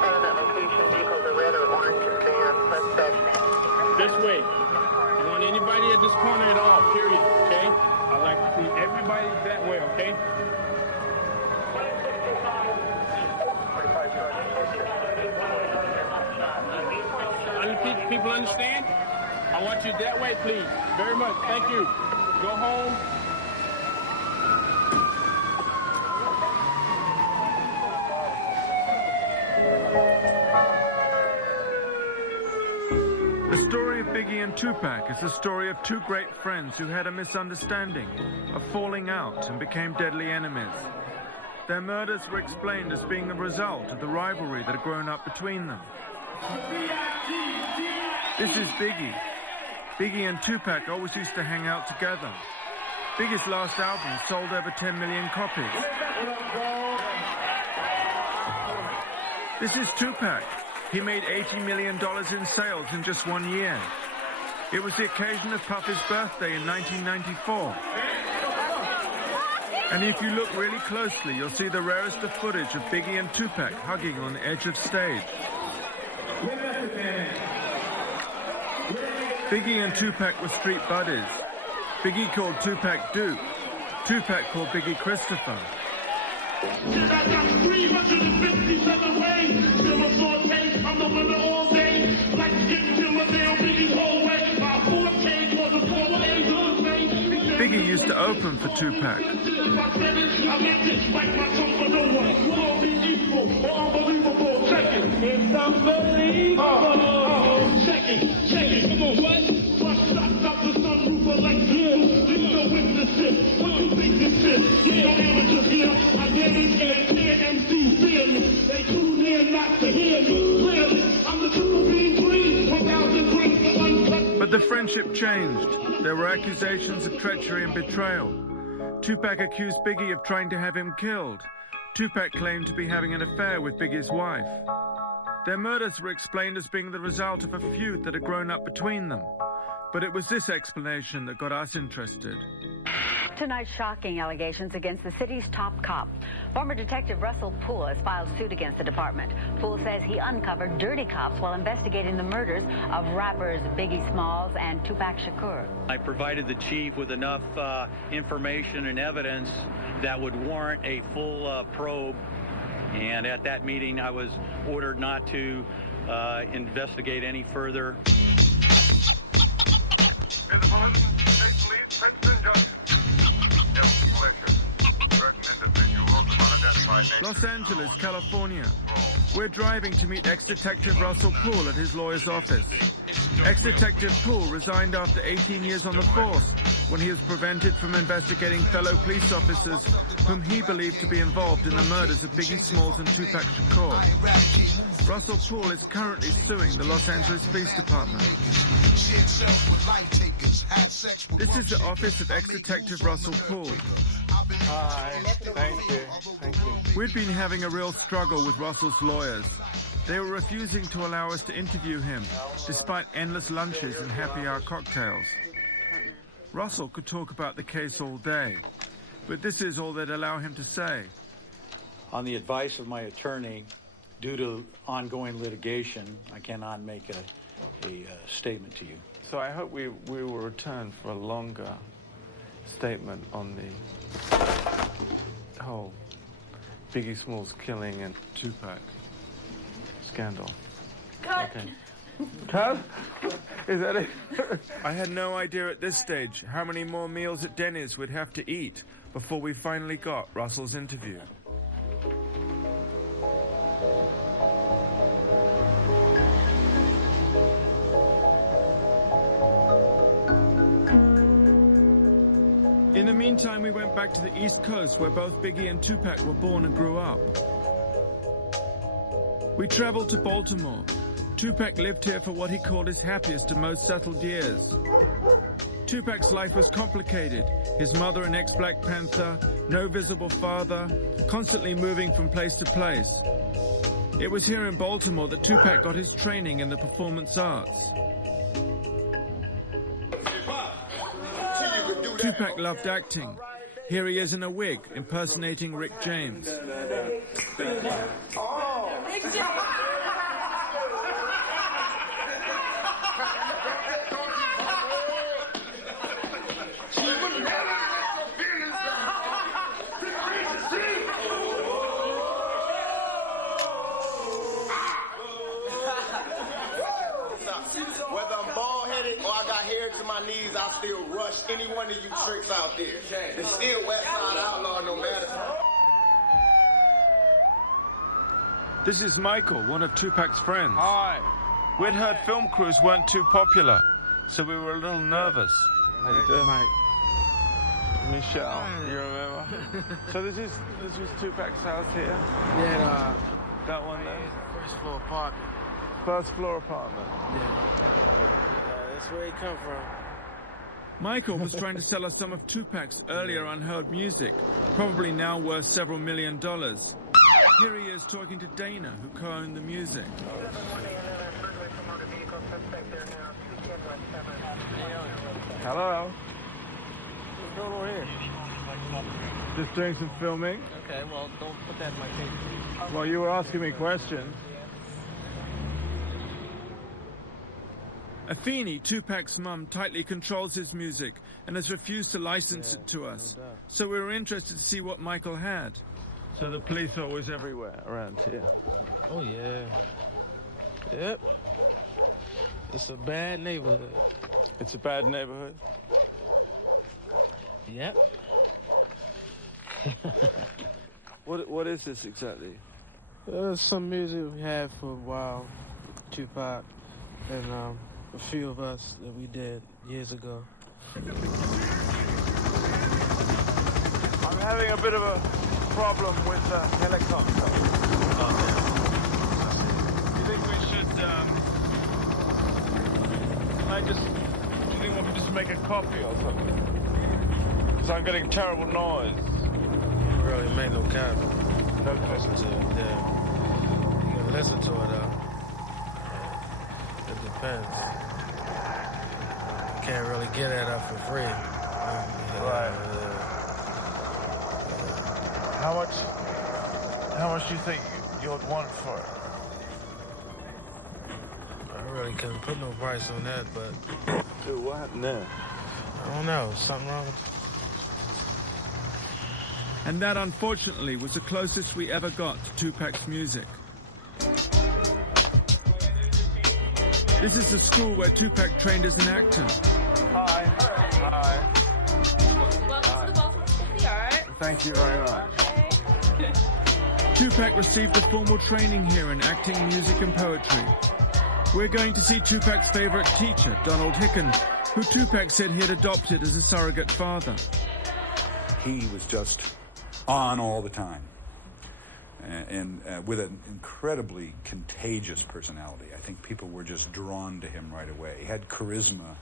front of that location, vehicles are red or orange and van, suspect. This way. You want anybody at this corner at all, period, okay? I'd like to see everybody that way, okay? People understand? I want you that way, please. Very much. Thank you. Go home. The story of Biggie and Tupac is the story of two great friends who had a misunderstanding, a falling out, and became deadly enemies. Their murders were explained as being the result of the rivalry that had grown up between them. This is Biggie. Biggie and Tupac always used to hang out together. Biggie's last album sold over 10 million copies. This is Tupac. He made $80 million in sales in just 1 year. It was the occasion of Puffy's birthday in 1994. And if you look really closely, you'll see the rarest of footage of Biggie and Tupac hugging on the edge of stage. Biggie and Tupac were street buddies. Biggie called Tupac Duke. Tupac called Biggie Christopher. I got 357 ways. Still a sore taste. I'm the winner all day. Like to get to my damn Biggie's whole way. My 4K was a 4A good thing. Biggie used to open for Tupac. I meant it like my tongue for no one. Will all be equal or unbelievable? Check it. It's unbelievable. Check it. Come on, what? Bust shots out the sunroof like this. Leave no witnesses. What you think this is? You know amateurs here. I get it and clear MCs fear me. They tune in not to hear me. Clearly, I'm the true being free. 1,000 drinks for uncut. But the friendship changed. There were accusations of treachery and betrayal. Tupac accused Biggie of trying to have him killed. Tupac claimed to be having an affair with Biggie's wife. Their murders were explained as being the result of a feud that had grown up between them. But it was this explanation that got us interested. Tonight's shocking allegations against the city's top cop. Former Detective Russell Poole has filed suit against the department. Poole says he uncovered dirty cops while investigating the murders of rappers Biggie Smalls and Tupac Shakur. I provided the chief with enough information and evidence that would warrant a full probe. And at that meeting, I was ordered not to investigate any further. State Police, Princeton Junction. Certain individuals of unidentified nature. Los Angeles, California. We're driving to meet ex-detective Russell Poole at his lawyer's office. Ex-detective Poole resigned after 18 years on the force when he was prevented from investigating fellow police officers whom he believed to be involved in the murders of Biggie Smalls and Tupac Shakur. Russell Poole is currently suing the Los Angeles Police Department. This is the office of ex-detective Russell Poole. Hi. Thank you. We'd been having a real struggle with Russell's lawyers. They were refusing to allow us to interview him, despite endless lunches and happy hour cocktails. Russell could talk about the case all day, but this is all they'd allow him to say. On the advice of my attorney, due to ongoing litigation, I cannot make a statement to you. So I hope we will return for a longer statement on the whole Biggie Smalls killing and Tupac scandal. Cut. Okay. Cut? Is that it? I had no idea at this stage how many more meals at Denny's we'd have to eat before we finally got Russell's interview. In the meantime, we went back to the East Coast where both Biggie and Tupac were born and grew up. We traveled to Baltimore. Tupac lived here for what he called his happiest and most settled years. Tupac's life was complicated. His mother an ex-Black Panther, no visible father, constantly moving from place to place. It was here in Baltimore that Tupac got his training in the performance arts. Tupac loved acting. Here he is in a wig, impersonating Rick James. Whether I'm bald-headed or I got hair to my knees, I still rush any one of you tricks out there. It's still West Side Outlaw no matter. This is Michael, one of Tupac's friends. Hi. We'd heard film crews weren't too popular, so we were a little nervous. How you doing, mate? Michelle, you remember? So this was Tupac's house here? Yeah, That one there? first floor apartment. First floor apartment. That's where he come from. Michael was trying to sell us some of Tupac's earlier unheard music, probably now worth several $1 million. Here he is talking to Dana, who co-owned the music. Hello. What's going on here? Just doing some filming. Okay, well, don't put that in my face, please. Well, you were asking me questions. Afeni, Tupac's mum, tightly controls his music and has refused to license it to us. no doubt. So we were interested to see what Michael had. So the police are always everywhere around here. Oh, yeah. Yep. It's a bad neighborhood. It's a bad neighborhood. Yep. What is this exactly? Some music we had for a while, Tupac, and a few of us that we did years ago. I'm having a bit of a problem with the helicopter. Do you think we should, do you think we can just make a copy or something? Because I'm getting terrible noise. You really make no copy. No Listen to it, yeah. You can listen to it, though. It depends. You can't really get that up for free. Right. How much do you think you'd want for it? I really couldn't put no price on that, but Dude, what happened there? I don't know. Something wrong with And that, unfortunately, was the closest we ever got to Tupac's music. This is the school where Tupac trained as an actor. Hi. Hi. Welcome to the Baltimore School of the Arts. Thank you very much. Tupac received a formal training here in acting, music, and poetry. We're going to see Tupac's favorite teacher, Donald Hickens, who Tupac said he had adopted as a surrogate father. He was just on all the time, and with an incredibly contagious personality. I think people were just drawn to him right away. He had charisma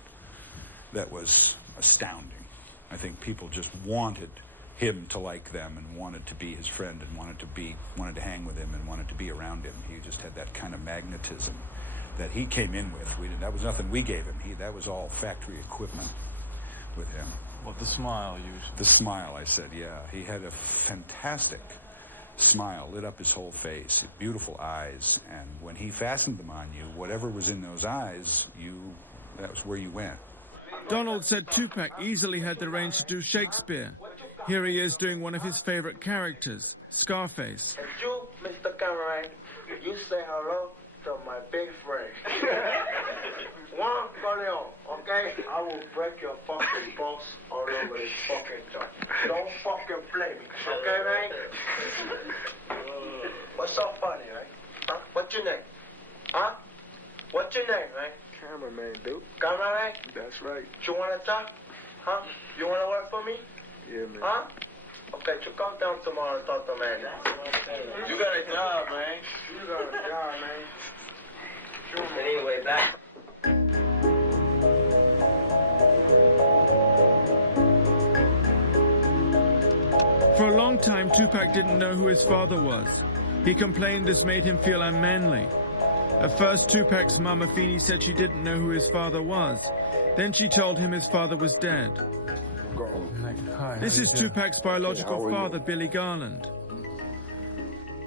that was astounding. I think people just wanted him to like them and wanted to be his friend and wanted to hang with him and wanted to be around him. He just had that kind of magnetism that he came in with. That was nothing we gave him. That was all factory equipment with him. What, the smile usually? The smile, I said, yeah. He had a fantastic smile, lit up his whole face, beautiful eyes, and when he fastened them on you, whatever was in those eyes, that was where you went. Donald said Tupac easily had the range to do Shakespeare. Here he is doing one of his favorite characters, Scarface. If you, Mr. Cameron, you say hello to my big friend. Juan Corleone, okay? I will break your fucking balls all over this fucking joint. Don't fucking play me, okay, man? What's so funny, right? Huh? What's your name? Huh? What's your name, man? Cameraman, dude. Cameraman? That's right. You wanna talk? Huh? You wanna work for me? Yeah, man. Huh? Okay, you come down tomorrow and talk to man. You got a job, man. You got a job, man. But anyway, back. For a long time, Tupac didn't know who his father was. He complained this made him feel unmanly. At first, Tupac's mum, Afeni, said she didn't know who his father was. Then she told him his father was dead. This is Tupac's biological father, Billy Garland.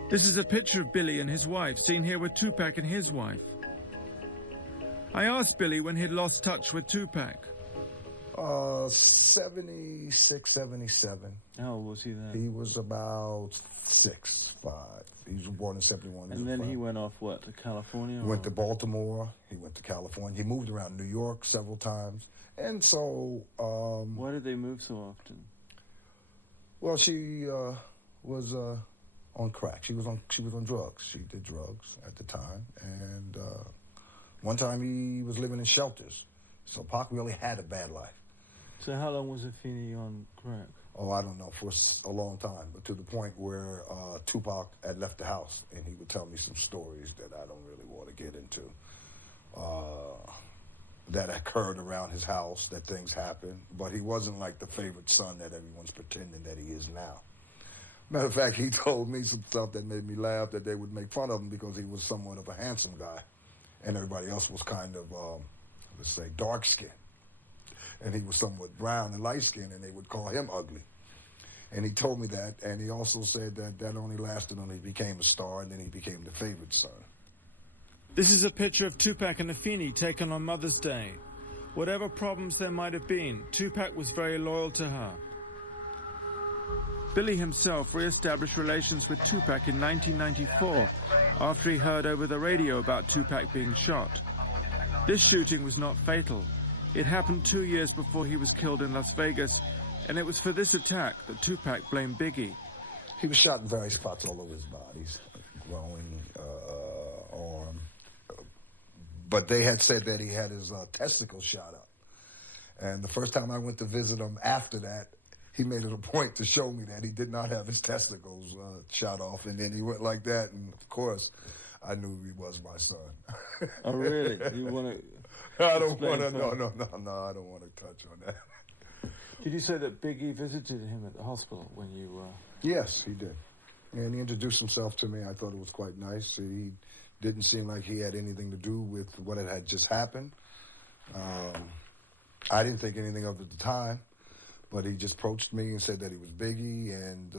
This is a picture of Billy and his wife, seen here with Tupac and his wife. I asked Billy when he'd lost touch with Tupac. 76, 77. How old was he then? He was about 6, 5. He was born in 71. And then he went off, what, to California? He went to Baltimore. He went to California. He moved around New York several times. And so... why did they move so often? Well, she was on crack. She was on drugs. She did drugs at the time. And one time he was living in shelters. So Pac really had a bad life. So how long was Afeni on crack? Oh, I don't know, for a long time, but to the point where Tupac had left the house, and he would tell me some stories that I don't really want to get into, that occurred around his house, that things happened, but he wasn't like the favorite son that everyone's pretending that he is now. Matter of fact, he told me some stuff that made me laugh, that they would make fun of him because he was somewhat of a handsome guy, and everybody else was kind of, let's say, dark-skinned. And he was somewhat brown and light-skinned, and they would call him ugly. And he told me that, and he also said that that only lasted until he became a star, and then he became the favorite son. This is a picture of Tupac and Afeni taken on Mother's Day. Whatever problems there might have been, Tupac was very loyal to her. Billy himself re-established relations with Tupac in 1994 after he heard over the radio about Tupac being shot. This shooting was not fatal. It happened 2 years before he was killed in Las Vegas, and it was for this attack that Tupac blamed Biggie. He was shot in various spots all over his body, growing arm. But they had said that he had his testicles shot up. And the first time I went to visit him after that, he made it a point to show me that he did not have his testicles shot off. And then he went like that, and of course, I knew he was my son. Oh, really? You want to... I don't want to. No. I don't want to touch on that. Did you say that Biggie visited him at the hospital when you? Yes, he did, and he introduced himself to me. I thought it was quite nice. He didn't seem like he had anything to do with what had just happened. I didn't think anything of it at the time, but he just approached me and said that he was Biggie, and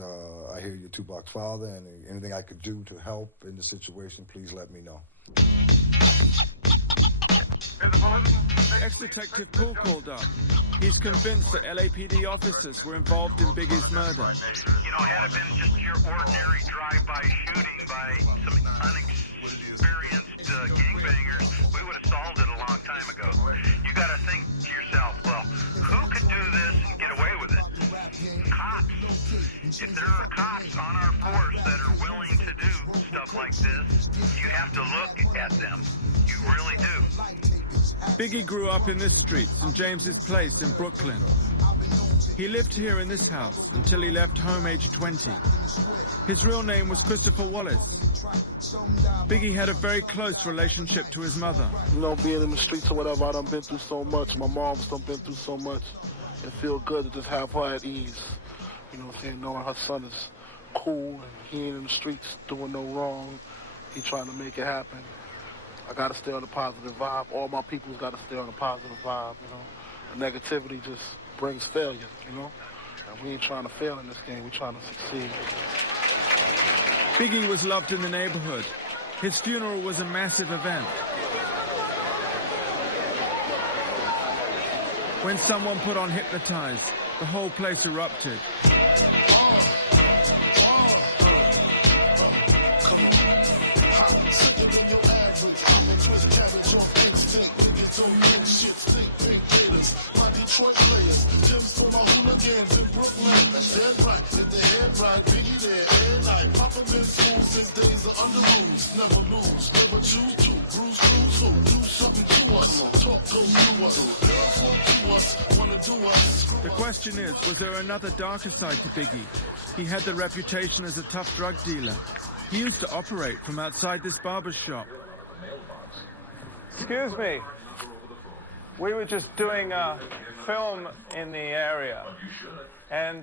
I hear you're Tupac's father, and anything I could do to help in the situation, please let me know. Ex-Detective Poole called up. He's convinced that LAPD officers were involved in Biggie's murder. You know, had it been just your ordinary drive-by shooting by some unexperienced gangbangers, we would have solved it a long time ago. You got to think to yourself, well, who could do this and get away with it? Cops. If there are cops on our force that are willing to do stuff like this, you have to look at them. You really do. Biggie grew up in this street, St. James's Place in Brooklyn. He lived here in this house until he left home aged 20. His real name was Christopher Wallace. Biggie had a very close relationship to his mother. You know, being in the streets or whatever, I done been through so much. My mom's done been through so much. It feels good to just have her at ease. You know what I'm saying? Knowing her son is cool and he ain't in the streets doing no wrong. He trying to make it happen. I got to stay on a positive vibe. All my people's got to stay on a positive vibe, you know. The negativity just brings failure, you know. And we ain't trying to fail in this game. We're trying to succeed. Biggie was loved in the neighborhood. His funeral was a massive event. When someone put on Hypnotize, the whole place erupted. Detroit players, Tim's for my hooligans in Brooklyn. Dead right, if the head right, Biggie there every night. Papa been school since days of under rules. Never lose, never choose to. Bruise, cruise, who? Do something to us. Talk, go through us. Girls want to us, wanna do us. The question is, was there another darker side to Biggie? He had the reputation as a tough drug dealer. He used to operate from outside this barber's shop. Excuse me. We were just doing a film in the area, and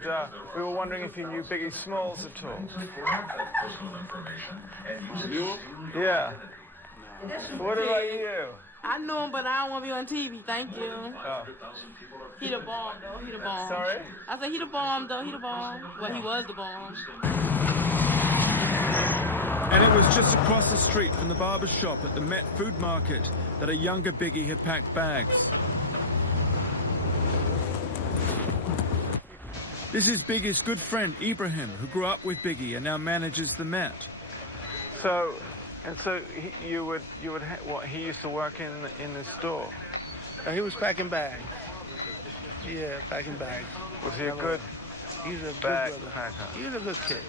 we were wondering if you knew Biggie Smalls at all. You? Yeah. What about you? I knew him, but I don't want to be on TV. Thank you. Oh. He the bomb, though. He the bomb. Sorry? I said he the bomb, though. He the bomb. Well, he was the bomb. And it was just across the street from the barber shop at the Met Food Market that a younger Biggie had packed bags. This is Biggie's good friend, Ibrahim, who grew up with Biggie and now manages the Met. So he used to work in the store? He was packing bags. Yeah, packing bags. Was he a good He's a bag good brother. packer? He was a good kid.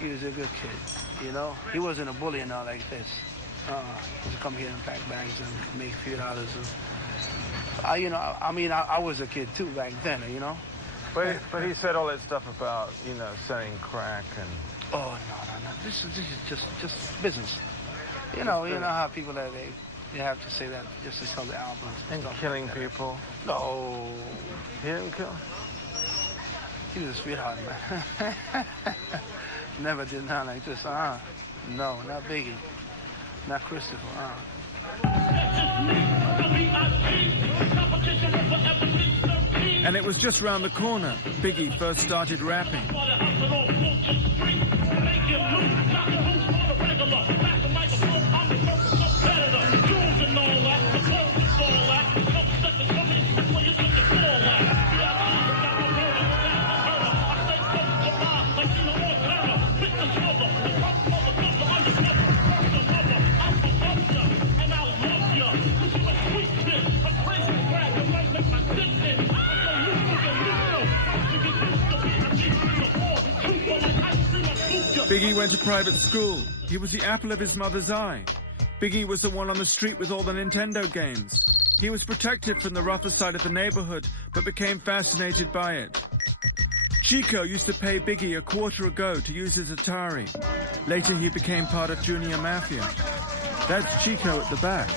He was a good kid. You know, he wasn't a bully and all like this. He used to come here and pack bags and make $few. I was a kid too back then. You know. But he said all that stuff about, selling crack and... Oh, no. This is just business. You know how people that they have to say that just to sell the albums. And killing people? No. He didn't kill? He was a sweetheart, man. Never did nothing like this. No, not Biggie. Not Christopher. And it was just round the corner that Biggie first started rapping. Biggie went to private school. He was the apple of his mother's eye. Biggie was the one on the street with all the Nintendo games. He was protected from the rougher side of the neighborhood, but became fascinated by it. Chico used to pay Biggie $0.25 a go to use his Atari. Later he became part of Junior Mafia. That's Chico at the back.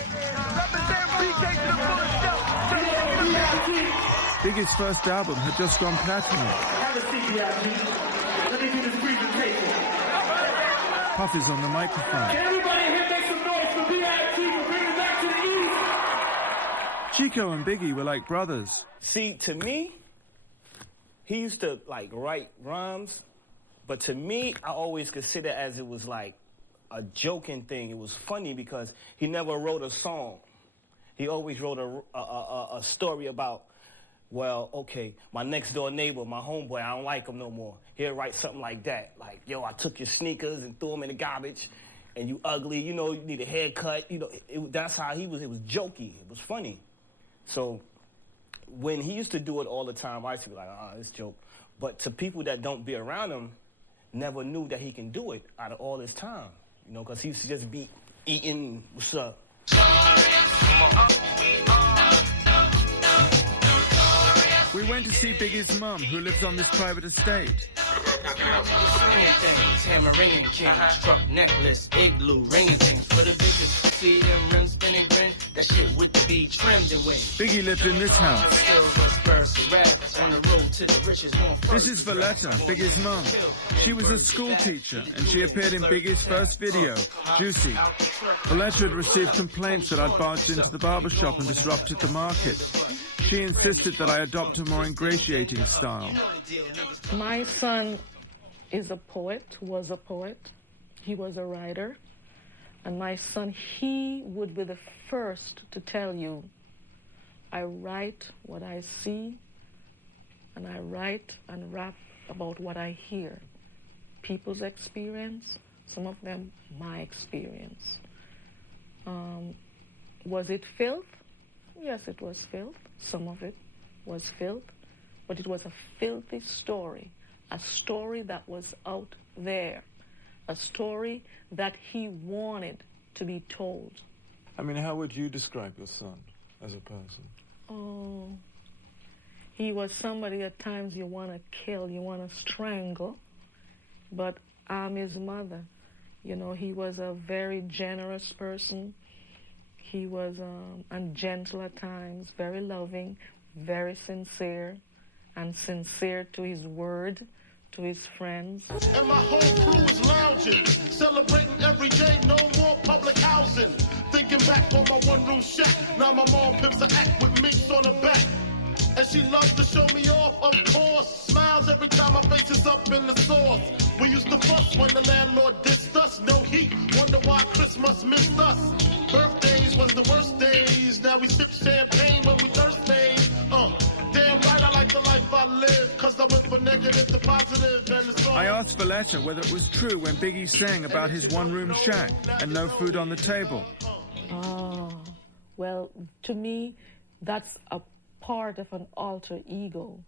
Biggie's first album had just gone platinum. Have a seat, BIG. Let me do this presentation. Puff is on the microphone. Can everybody here make some noise for BIG for bringing it back to the East? Chico and Biggie were like brothers. See, to me, he used to write rhymes, but to me, I always consider it as it was like a joking thing. It was funny because he never wrote a song. He always wrote a story about, well, okay, my next door neighbor, my homeboy, I don't like him no more. He'll write something like that. Like, yo, I took your sneakers and threw them in the garbage, and you ugly, you need a haircut. That's how he was. It was jokey. It was funny. So when he used to do it all the time, I used to be like, it's a joke. But to people that don't be around him, never knew that he can do it out of all his time. Because he used to just be eating, what's up? We went to see Biggie's mum, who lives on this private estate. Swinging things, hammer ringing kings, truck necklace, igloo, ringing things for the bitches. See them rims spinning grin, that shit with the beat trimmed and wing. Biggie lived in this house. On the road to the riches. This is Valletta, Biggie's mum. She was a school teacher, and she appeared in Biggie's first video, Juicy. Valletta had received complaints that I'd barged into the barbershop and disrupted the market. She insisted that I adopt a more ingratiating style. My son is a poet, was a poet. He was a writer. And my son, he would be the first to tell you, I write what I see, and I write and rap about what I hear. People's experience, some of them my experience. Was it filth? Yes, it was filth. Some of it was filth, but it was a filthy story, a story that was out there, a story that he wanted to be told. I mean, how would you describe your son as a person? Oh, he was somebody at times you want to kill, you want to strangle, but I'm his mother. He was a very generous person. He was and gentle at times, very loving, very sincere, and sincere to his word, to his friends. And my whole crew is lounging, celebrating every day, no more public housing. thinking back on my one-room shack. Now my mom pimps a act with minks on her back. And she loves to show me off, of course. Smiles every time my face is up in the sauce. We used to fuss when the landlord dissed us. No heat, wonder why Christmas missed us. Birthdays was the worst days. Now we sip champagne when we thirsty. Damn right, I like the life I live. Cause I went from negative to positive. And it's all... I asked Valletta whether it was true when Biggie sang about his one-room shack and no food on the table. Oh, well, to me, that's a part of an alter ego.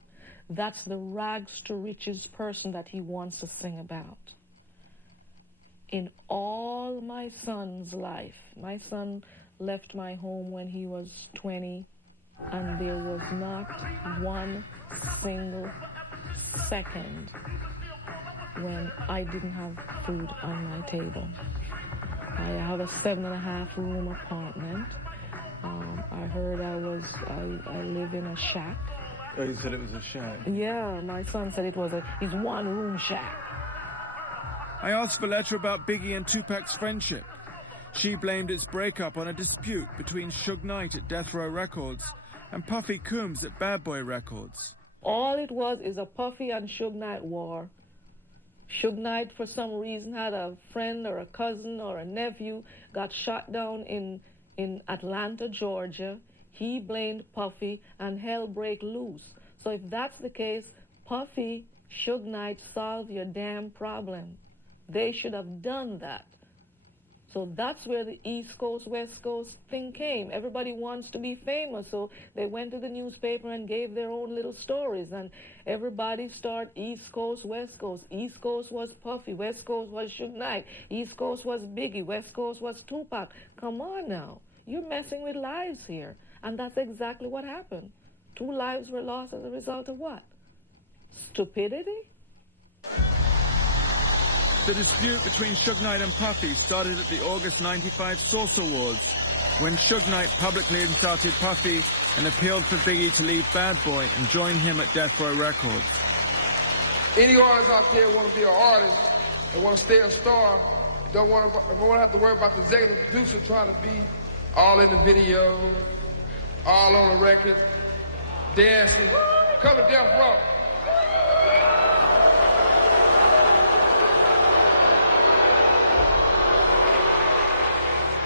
That's the rags to riches person that he wants to sing about. In all my son's life, my son left my home when he was 20, and there was not one single second when I didn't have food on my table. I have a 7.5 room apartment. I heard I live in a shack. Oh, you said it was a shack? Yeah, my son said it was his one-room shack. I asked Valletta about Biggie and Tupac's friendship. She blamed its breakup on a dispute between Suge Knight at Death Row Records and Puffy Coombs at Bad Boy Records. All it was is a Puffy and Suge Knight war. Suge Knight, for some reason, had a friend or a cousin or a nephew got shot down in Atlanta, Georgia. He blamed Puffy and hell break loose. So if that's the case, Puffy, Suge Knight, solve your damn problem. They should have done that. So that's where the East Coast, West Coast thing came. Everybody wants to be famous, so they went to the newspaper and gave their own little stories, and everybody started East Coast, West Coast. East Coast was Puffy, West Coast was Suge Knight, East Coast was Biggie, West Coast was Tupac. Come on now. You're messing with lives here. And that's exactly what happened. 2 lives were lost as a result of what? Stupidity? The dispute between Suge Knight and Puffy started at the August '95 Source Awards, when Suge Knight publicly insulted Puffy and appealed for Biggie to leave Bad Boy and join him at Death Row Records. Any artists out there want to be an artist and want to stay a star, don't want to have to worry about the executive producer trying to be all in the video, all on the record, dancing. Come to Death Row.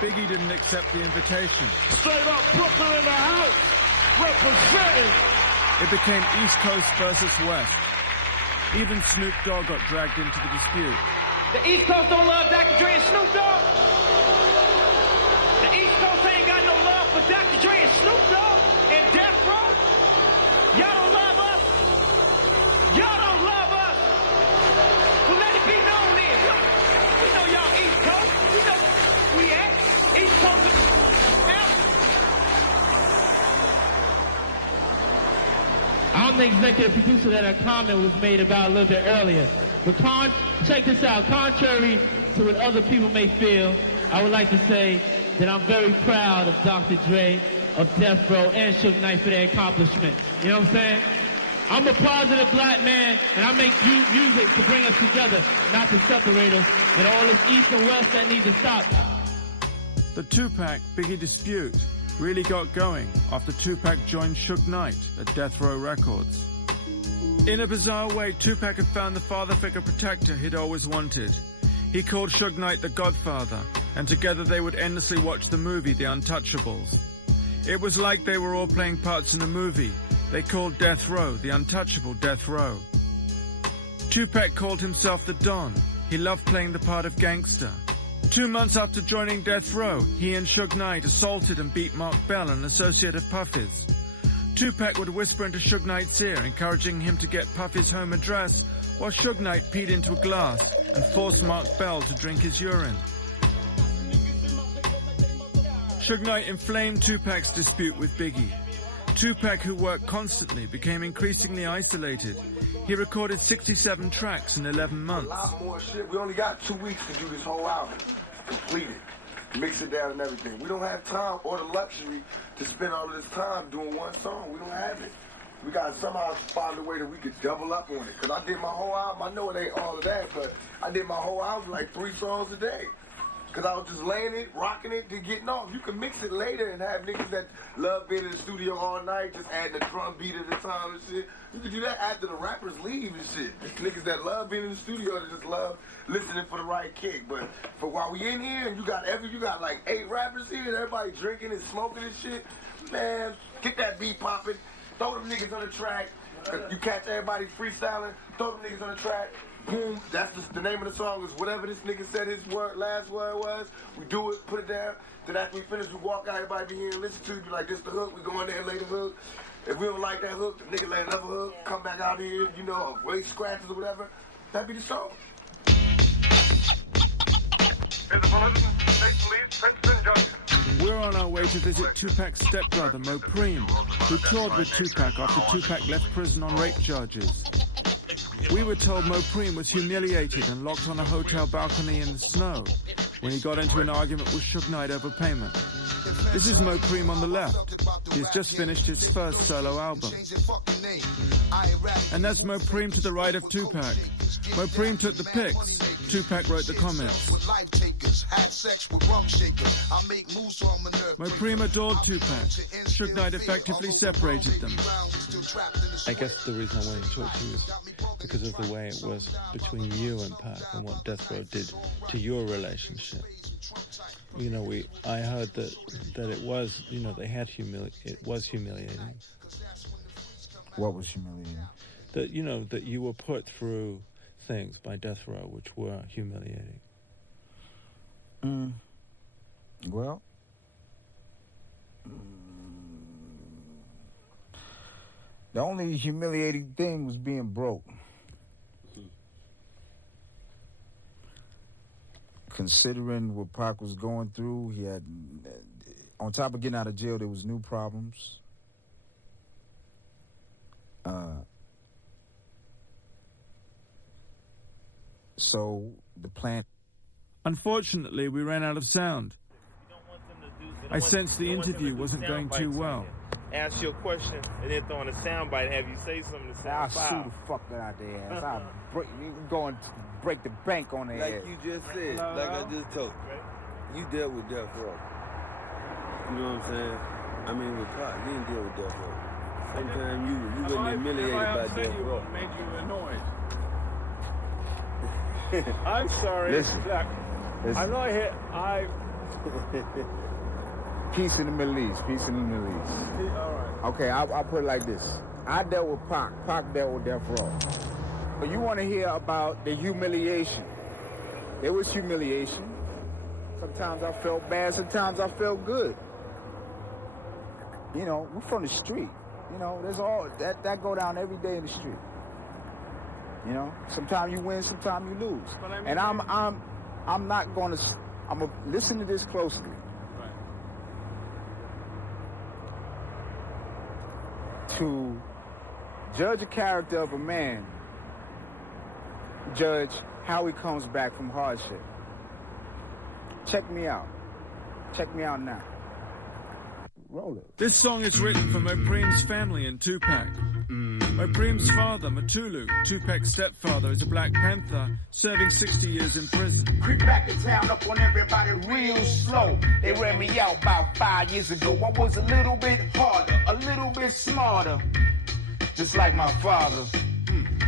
Biggie didn't accept the invitation. Straight up Brooklyn in the house, representing. It became East Coast versus West. Even Snoop Dogg got dragged into the dispute. The East Coast don't love Dr. Dre and Snoop Dogg. The East Coast ain't got no love for Dr. Dre and Snoop Dogg and Death Row. Y'all don't love us. Y'all don't love us. Well, let it be known then. We know y'all East Coast. We know we at. East Coast. I'm the executive producer that a comment was made about a little bit earlier. But check this out. Contrary to what other people may feel, I would like to say that I'm very proud of Dr. Dre, of Death Row, and Suge Knight for their accomplishments. You know what I'm saying? I'm a positive black man, and I make music to bring us together, not to separate us, and all this East and West that need to stop. The Tupac-Biggie dispute really got going after Tupac joined Suge Knight at Death Row Records. In a bizarre way, Tupac had found the father figure protector he'd always wanted. He called Suge Knight the Godfather, and together they would endlessly watch the movie The Untouchables. It was like they were all playing parts in a movie. They called Death Row the untouchable Death Row. Tupac called himself the Don. He loved playing the part of gangster. 2 months after joining Death Row, he and Suge Knight assaulted and beat Mark Bell, an associate of Puffy's. Tupac would whisper into Suge Knight's ear, encouraging him to get Puffy's home address, while Suge Knight peed into a glass and forced Mark Bell to drink his urine. Suge Knight inflamed Tupac's dispute with Biggie. Tupac, who worked constantly, became increasingly isolated. He recorded 67 tracks in 11 months. A lot more shit. We only got 2 weeks to do this whole album. Complete it. Mix it down and everything. We don't have time or the luxury to spend all of this time doing one song. We don't have it. We got to somehow find a way that we could double up on it. Because I did my whole album. I know it ain't all of that, but I did my whole album like 3 songs a day. Because I was just laying it, rocking it, then getting off. You can mix it later and have niggas that love being in the studio all night, just adding a drum beat at a time and shit. You can do that after the rappers leave and shit. It's niggas that love being in the studio that just love listening for the right kick. But for while we in here and you got like 8 rappers here and everybody drinking and smoking and shit, man, get that beat popping, throw them niggas on the track. You catch everybody freestyling, throw them niggas on the track. Boom, that's the name of the song is whatever this nigga said his last word was. We do it, put it down. Then after we finish, we walk out, everybody be here and listen to it. Be like, this the hook, we go in there and lay the hook. If we don't like that hook, the nigga lay another hook, come back out here, you know, waist scratches or whatever. That'd be the song. Here's the bulletin. State Police, Princeton Junction. We're on our way to visit Tupac's stepbrother, Mopreme, who toured with Tupac after Tupac left prison on rape charges. We were told Mopreme was humiliated and locked on a hotel balcony in the snow when he got into an argument with Suge Knight over payment. This is Mopreme on the left. He's just finished his first solo album. And that's Mopreme to the right of Tupac. Mopreme took the pics. Tupac wrote the comments. Mopreme adored Tupac. Suge Knight effectively separated them. I guess the reason I wanted to talk to you is because of the way it was between you and Pac and what Death Row did to your relationship. You know, I heard that it was, you know, it was humiliating. What was humiliating? That, you know, that you were put through things by Death Row which were humiliating. Well, the only humiliating thing was being broke. Considering what Pac was going through, he had, on top of getting out of jail, there was new problems. So the plan... Unfortunately, we ran out of sound. I sensed the interview wasn't going too well. Ask you a question and then throw in a soundbite and have you say something to sound I'll sue the fuck out their ass. I'll break the bank on their ass. Like you just said, like I just told you, you dealt with Death Row. You know what I'm saying? I mean, with Pac, you didn't deal with Death Row. Sometimes you wasn't humiliated by Death Row. Made you annoyed. I'm sorry. Listen. I'm not here. Peace in the Middle East. Peace in the Middle East. All right. Okay, I'll put it like this. I dealt with Pac. Pac dealt with Death Row. But you want to hear about the humiliation. There was humiliation. Sometimes I felt bad. Sometimes I felt good. You know, we're from the street. You know, there's all that go down every day in the street. You know, sometimes you win, sometimes you lose. But I mean, and I'm not going to. I'm gonna listen to this closely. Right. To judge a character of a man, judge how he comes back from hardship. Check me out. Check me out now. Roll it. This song is written for Mopreme's family in Tupac. Mopreme's father, Matulu, Tupac's stepfather, is a Black Panther serving 60 years in prison. Creep back in town up on everybody real slow. They ran me out about 5 years ago. I was a little bit harder, a little bit smarter. Just like my father.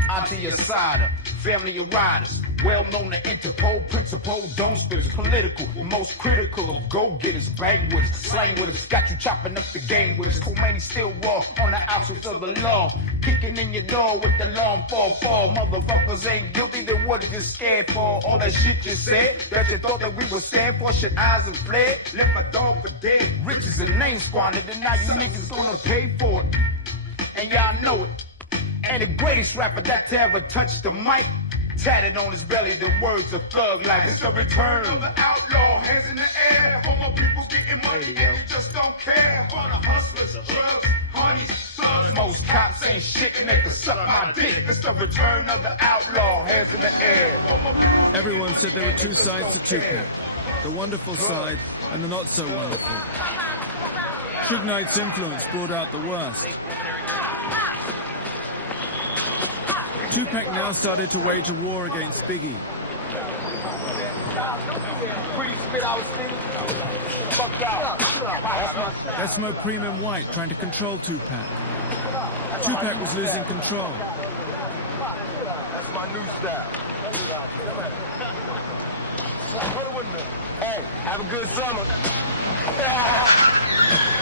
Auntie Asada, family of riders. Well known to Interpol, principal, don't spit us. Political, most critical of go-getters. Bang with us, slang with us, got you chopping up the game with us. Khomeini still raw on the outskirts of the law. Kicking in your door with the long fall. Motherfuckers ain't guilty, then what are you scared for? All that shit you said, that you thought that we would stand for, shit eyes have fled. Left my dog for dead, riches and name squandered, and now you niggas gonna pay for it. And y'all know it. And the greatest rapper that to ever touch the mic, tatted on his belly the words of thug life. It's the return of the outlaw, hands in the air. For my people's getting money and you just don't care. For the hustlers, drugs, honeys, thugs. Most cops ain't shit and they can suck my dick. It's the return of the outlaw, hands in the air. Everyone said there were two sides to Tupac, the wonderful side and the not so wonderful. Suge Knight's influence brought out the worst. Tupac now started to wage a war against Biggie. Pretty spit I was spitting. Fuck out. Desmo Prime White trying to control Tupac. Tupac was losing control. That's my new style. Hey, have a good summer.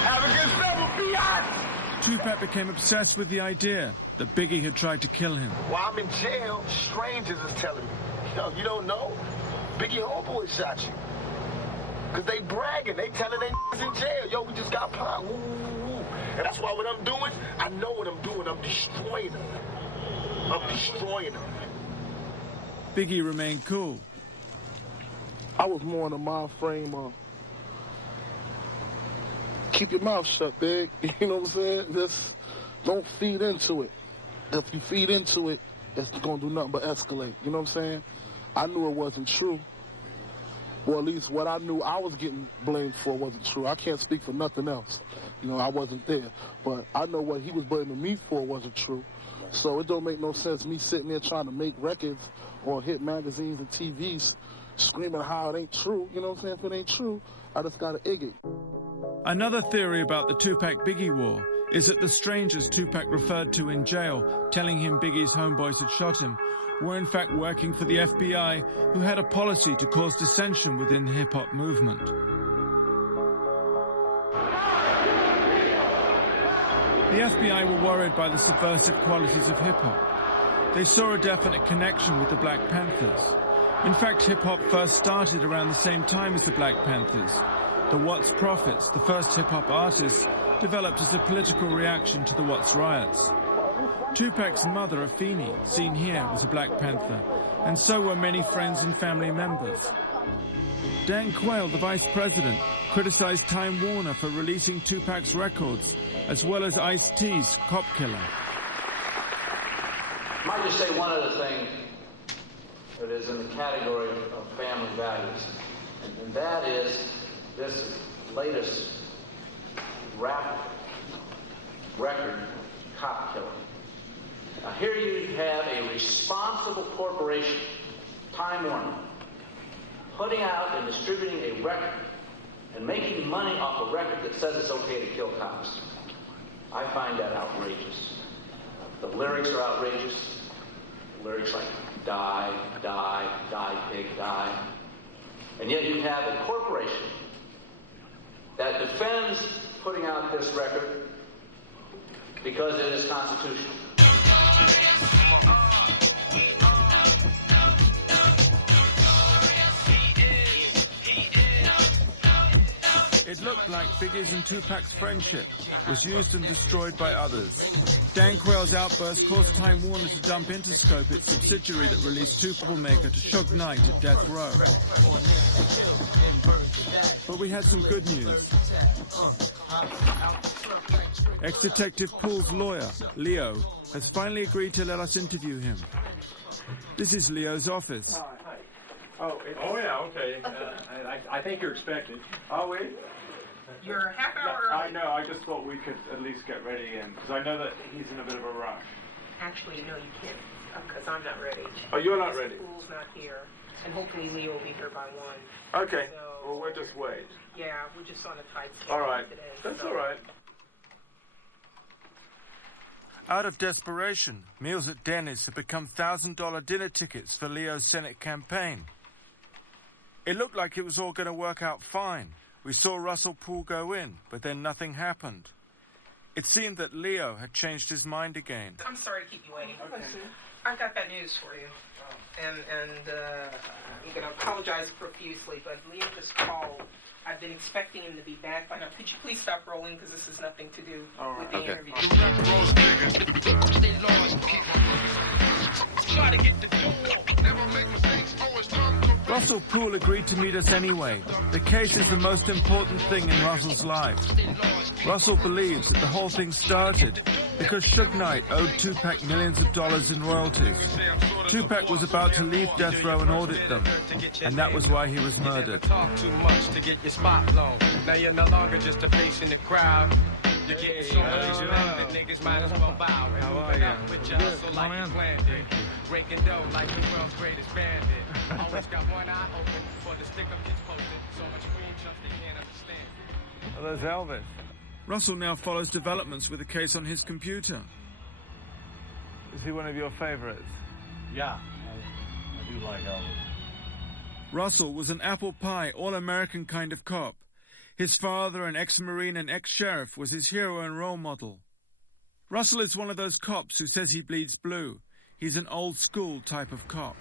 Have a good summer, biatch. Tupac became obsessed with the idea that Biggie had tried to kill him. While I'm in jail, strangers is telling me, yo, you don't know? Biggie Homeboy shot you. Because they bragging. They telling they in jail. Yo, we just got popped. Woo, woo, woo. And that's why what I'm doing, I know what I'm doing. I'm destroying them. I'm destroying them. Biggie remained cool. I was more in the mind frame of keep your mouth shut, Big. You know what I'm saying? Just don't feed into it. If you feed into it, it's going to do nothing but escalate. You know what I'm saying? I knew it wasn't true. Well, at least what I knew I was getting blamed for wasn't true. I can't speak for nothing else. You know, I wasn't there. But I know what he was blaming me for wasn't true. So it don't make no sense me sitting there trying to make records or hit magazines and TVs screaming how it ain't true. You know what I'm saying? If it ain't true, I just got to egg it. Another theory about the Tupac-Biggie war is that the strangers Tupac referred to in jail, telling him Biggie's homeboys had shot him, were in fact working for the FBI, who had a policy to cause dissension within the hip-hop movement. The FBI were worried by the subversive qualities of hip-hop. They saw a definite connection with the Black Panthers. In fact, hip-hop first started around the same time as the Black Panthers. The Watts Prophets, the first hip-hop artists, developed as a political reaction to the Watts riots. Tupac's mother, Afeni, seen here, was a Black Panther, and so were many friends and family members. Dan Quayle, the vice president, criticized Time Warner for releasing Tupac's records, as well as Ice-T's Cop Killer. I might just say one other thing that is in the category of family values, and that is this latest rap record, Cop Killer. Now here you have a responsible corporation, Time Warner, putting out and distributing a record and making money off a record that says it's okay to kill cops. I find that outrageous. The lyrics are outrageous. Lyrics like die, die, die, pig, die. And yet you have a corporation that defends putting out this record because it is constitutional. It looked like Biggie's and Tupac's friendship was used and destroyed by others. Dan Quayle's outburst caused Time Warner to dump Interscope, its subsidiary that released Tupac Maker, to Suge Knight at death row. But we had some good news. Ex-Detective Pool's lawyer, Leo, has finally agreed to let us interview him. This is Leo's office. Oh yeah, okay. I think you're expected. Oh, wait. You're a half hour early. I know, I just thought we could at least get ready in, because I know that he's in a bit of a rush. Actually, no, you can't, because I'm not ready. Oh, you're not ready? Pool's not here, and hopefully Leo will be here by 1. Okay, so, well, we'll just wait. Yeah, we're just on a tight schedule all right. today. That's all right. Out of desperation, meals at Denny's had become $1,000 dinner tickets for Leo's Senate campaign. It looked like it was all going to work out fine. We saw Russell Poole go in, but then nothing happened. It seemed that Leo had changed his mind again. I'm sorry to keep you waiting. Okay. I've got bad news for you. And I'm going to apologize profusely, but Leo just called. I've been expecting him to be back by now. Could you please stop rolling, because this has nothing to do with the interview. Try to get the door. Never make mistakes, always talk to Russell Poole agreed to meet us anyway. The case is the most important thing in Russell's life. Russell believes that the whole thing started because Suge Knight owed Tupac millions of dollars in royalties. Tupac was about to leave death row and audit them, and that was why he was murdered. Talk too much to get your spot blown. Now you're no longer just a face in the crowd. You're getting so much respect that niggas might as well bow. How are you? With your hustle like you planned it. breaking dough like the world's greatest bandit. Always got one eye open for the stick-up kids posted. So much green chunks they can't understand. Oh, there's Elvis. Russell now follows developments with the case on his computer. Is he one of your favorites? Yeah, I do like Elvis. Russell was an apple pie, all-American kind of cop. His father, an ex-Marine and ex-sheriff, was his hero and role model. Russell is one of those cops who says he bleeds blue. He's an old-school type of cop.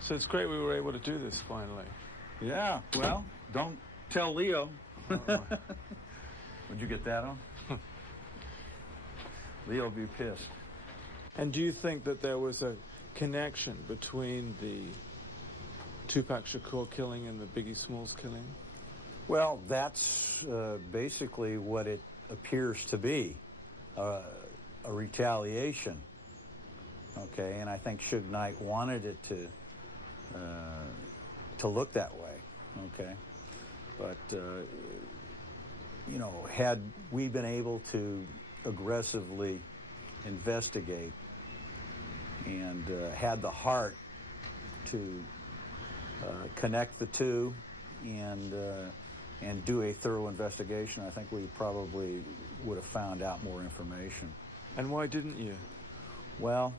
So it's great we were able to do this finally. Yeah, well, don't tell Leo. Would you get that on? Leo would be pissed. And do you think that there was a connection between the Tupac Shakur killing and the Biggie Smalls killing? Well, that's basically what it appears to be, a retaliation. Okay, and I think Suge Knight wanted it to look that way. Okay, but you know, had we been able to aggressively investigate and had the heart to connect the two and do a thorough investigation, I think we probably would have found out more information. And why didn't you? Well,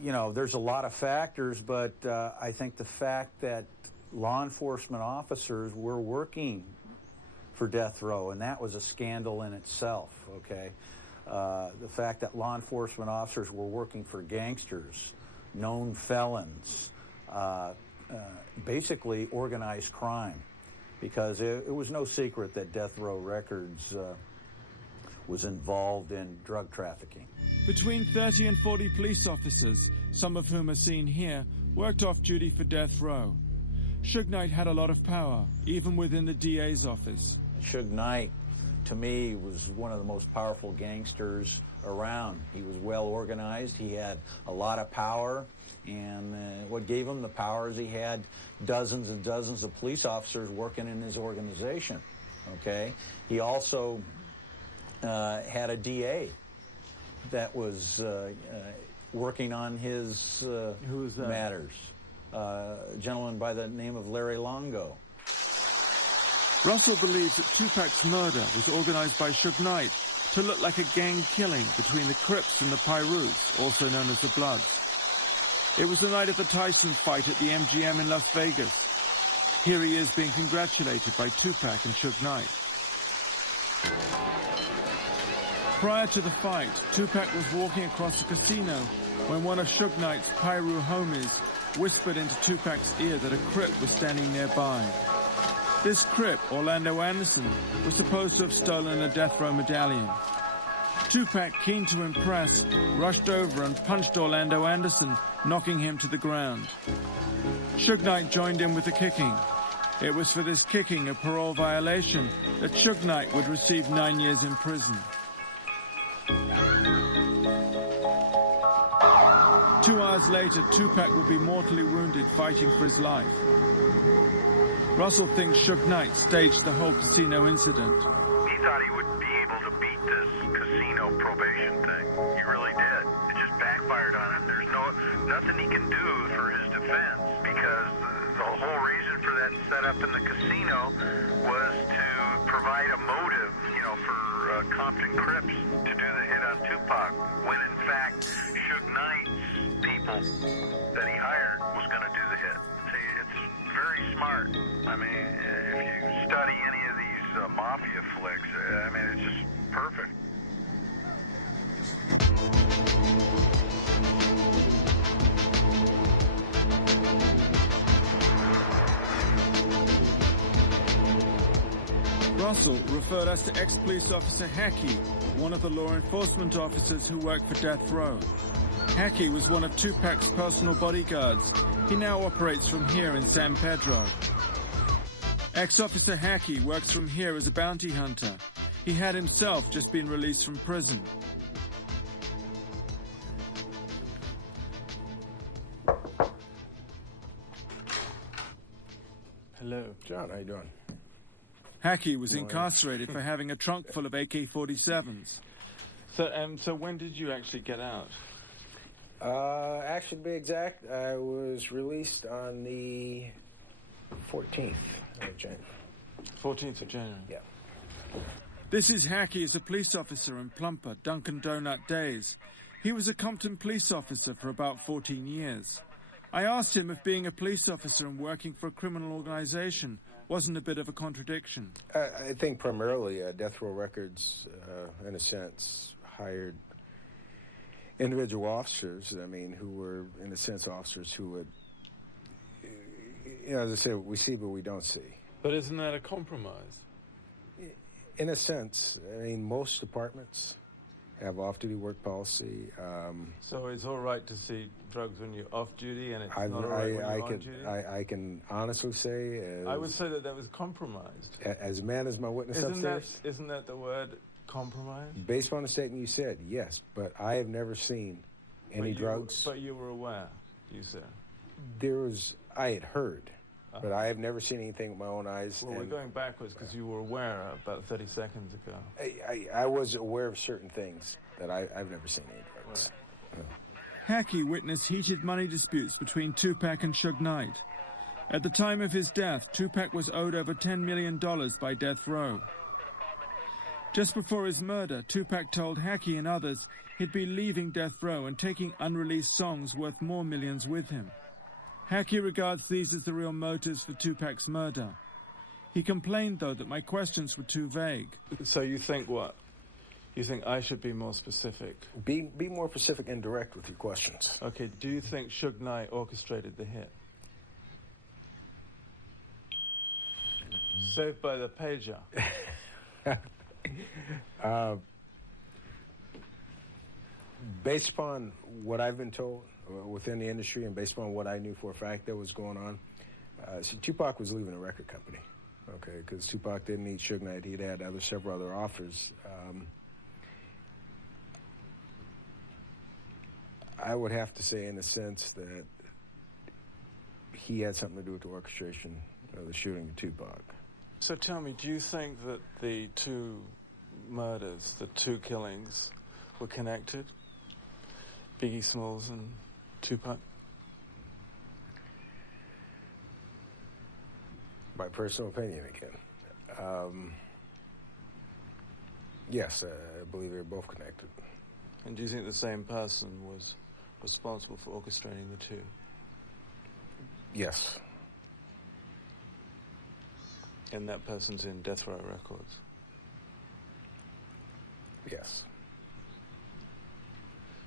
you know, there's a lot of factors, but I think the fact that law enforcement officers were working for death row, and that was a scandal in itself, okay? The fact that law enforcement officers were working for gangsters, known felons, basically organized crime, because it was no secret that Death Row Records was involved in drug trafficking. Between 30 and 40 police officers, some of whom are seen here, worked off duty for death row. Suge Knight had a lot of power, even within the DA's office. Suge Knight, to me, was one of the most powerful gangsters around. He was well organized, he had a lot of power, and what gave him the power is he had dozens and dozens of police officers working in his organization, okay? He also had a DA that was working on his Who was that? matters, a gentleman by the name of Larry Longo. Russell believes that Tupac's murder was organized by Suge Knight to look like a gang killing between the Crips and the Pyrus, also known as the Bloods. It was the night of the Tyson fight at the MGM in Las Vegas. Here he is being congratulated by Tupac and Suge Knight. Prior to the fight, Tupac was walking across the casino when one of Suge Knight's Pyru homies whispered into Tupac's ear that a Crip was standing nearby. This Crip, Orlando Anderson, was supposed to have stolen a death row medallion. Tupac, keen to impress, rushed over and punched Orlando Anderson, knocking him to the ground. Suge Knight joined in with the kicking. It was for this kicking, a parole violation, that Suge Knight would receive 9 years in prison. 2 hours later, Tupac would be mortally wounded fighting for his life. Russell thinks Suge Knight staged the whole casino incident. He thought he would be able to beat this casino probation thing. He really did. It just backfired on him. There's nothing he can do for his defense, because the whole reason for that setup in the casino was to provide a motive, you know, for Compton Crips to do the hit on Tupac, when in fact Suge Knight's people that he hired was going to do the hit. See, it's very smart. I mean, if you study any of these mafia flicks, I mean, it's just perfect. Russell referred us to ex-police officer Hackey, one of the law enforcement officers who worked for Death Row. Hackey was one of Tupac's personal bodyguards. He now operates from here in San Pedro. Ex-officer Hackey works from here as a bounty hunter. He had himself just been released from prison. Hello. John, how you doing? Hackey was incarcerated for having a trunk full of AK-47s. So when did you actually get out? Actually, to be exact, I was released on the 14th of January. 14th of January? Yeah. This is Hackey as a police officer in Plumper, Dunkin' Donut days. He was a Compton police officer for about 14 years. I asked him if being a police officer and working for a criminal organization wasn't a bit of a contradiction. I think primarily Death Row Records, in a sense, hired individual officers, I mean, who were, in a sense, officers who would, as I say, we see but we don't see. But isn't that a compromise? In a sense, I mean, most departments have off-duty work policy. So it's all right to see drugs when you're off-duty and it's not all right when you're on-duty? I can honestly say... I would say that was compromised. As a man as my witness upstairs? Isn't that the word, compromise? Based on the statement you said, yes, but I have never seen any drugs. But you were aware, you said? I had heard, but I have never seen anything with my own eyes. Well, we're going backwards because you were aware about 30 seconds ago. I was aware of certain things, but I've never seen any drugs. Right. No. Hackey witnessed heated money disputes between Tupac and Suge Knight. At the time of his death, Tupac was owed over $10 million by Death Row. Just before his murder, Tupac told Hackey and others he'd be leaving Death Row and taking unreleased songs worth more millions with him. Hackey regards these as the real motives for Tupac's murder. He complained, though, that my questions were too vague. So you think what? You think I should be more specific? Be more specific and direct with your questions. Okay, do you think Suge Knight orchestrated the hit? Saved by the pager. Based upon what I've been told within the industry and based upon what I knew for a fact that was going on, see, Tupac was leaving a record company, okay, because Tupac didn't need Suge Knight. He'd had several other offers. I would have to say, in a sense, that he had something to do with the orchestration of the shooting of Tupac. So tell me, do you think that the two murders, the two killings, were connected? Biggie Smalls and Tupac? My personal opinion, again. Yes, I believe they're both connected. And do you think the same person was responsible for orchestrating the two? Yes. And that person's in Death Row Records? Yes.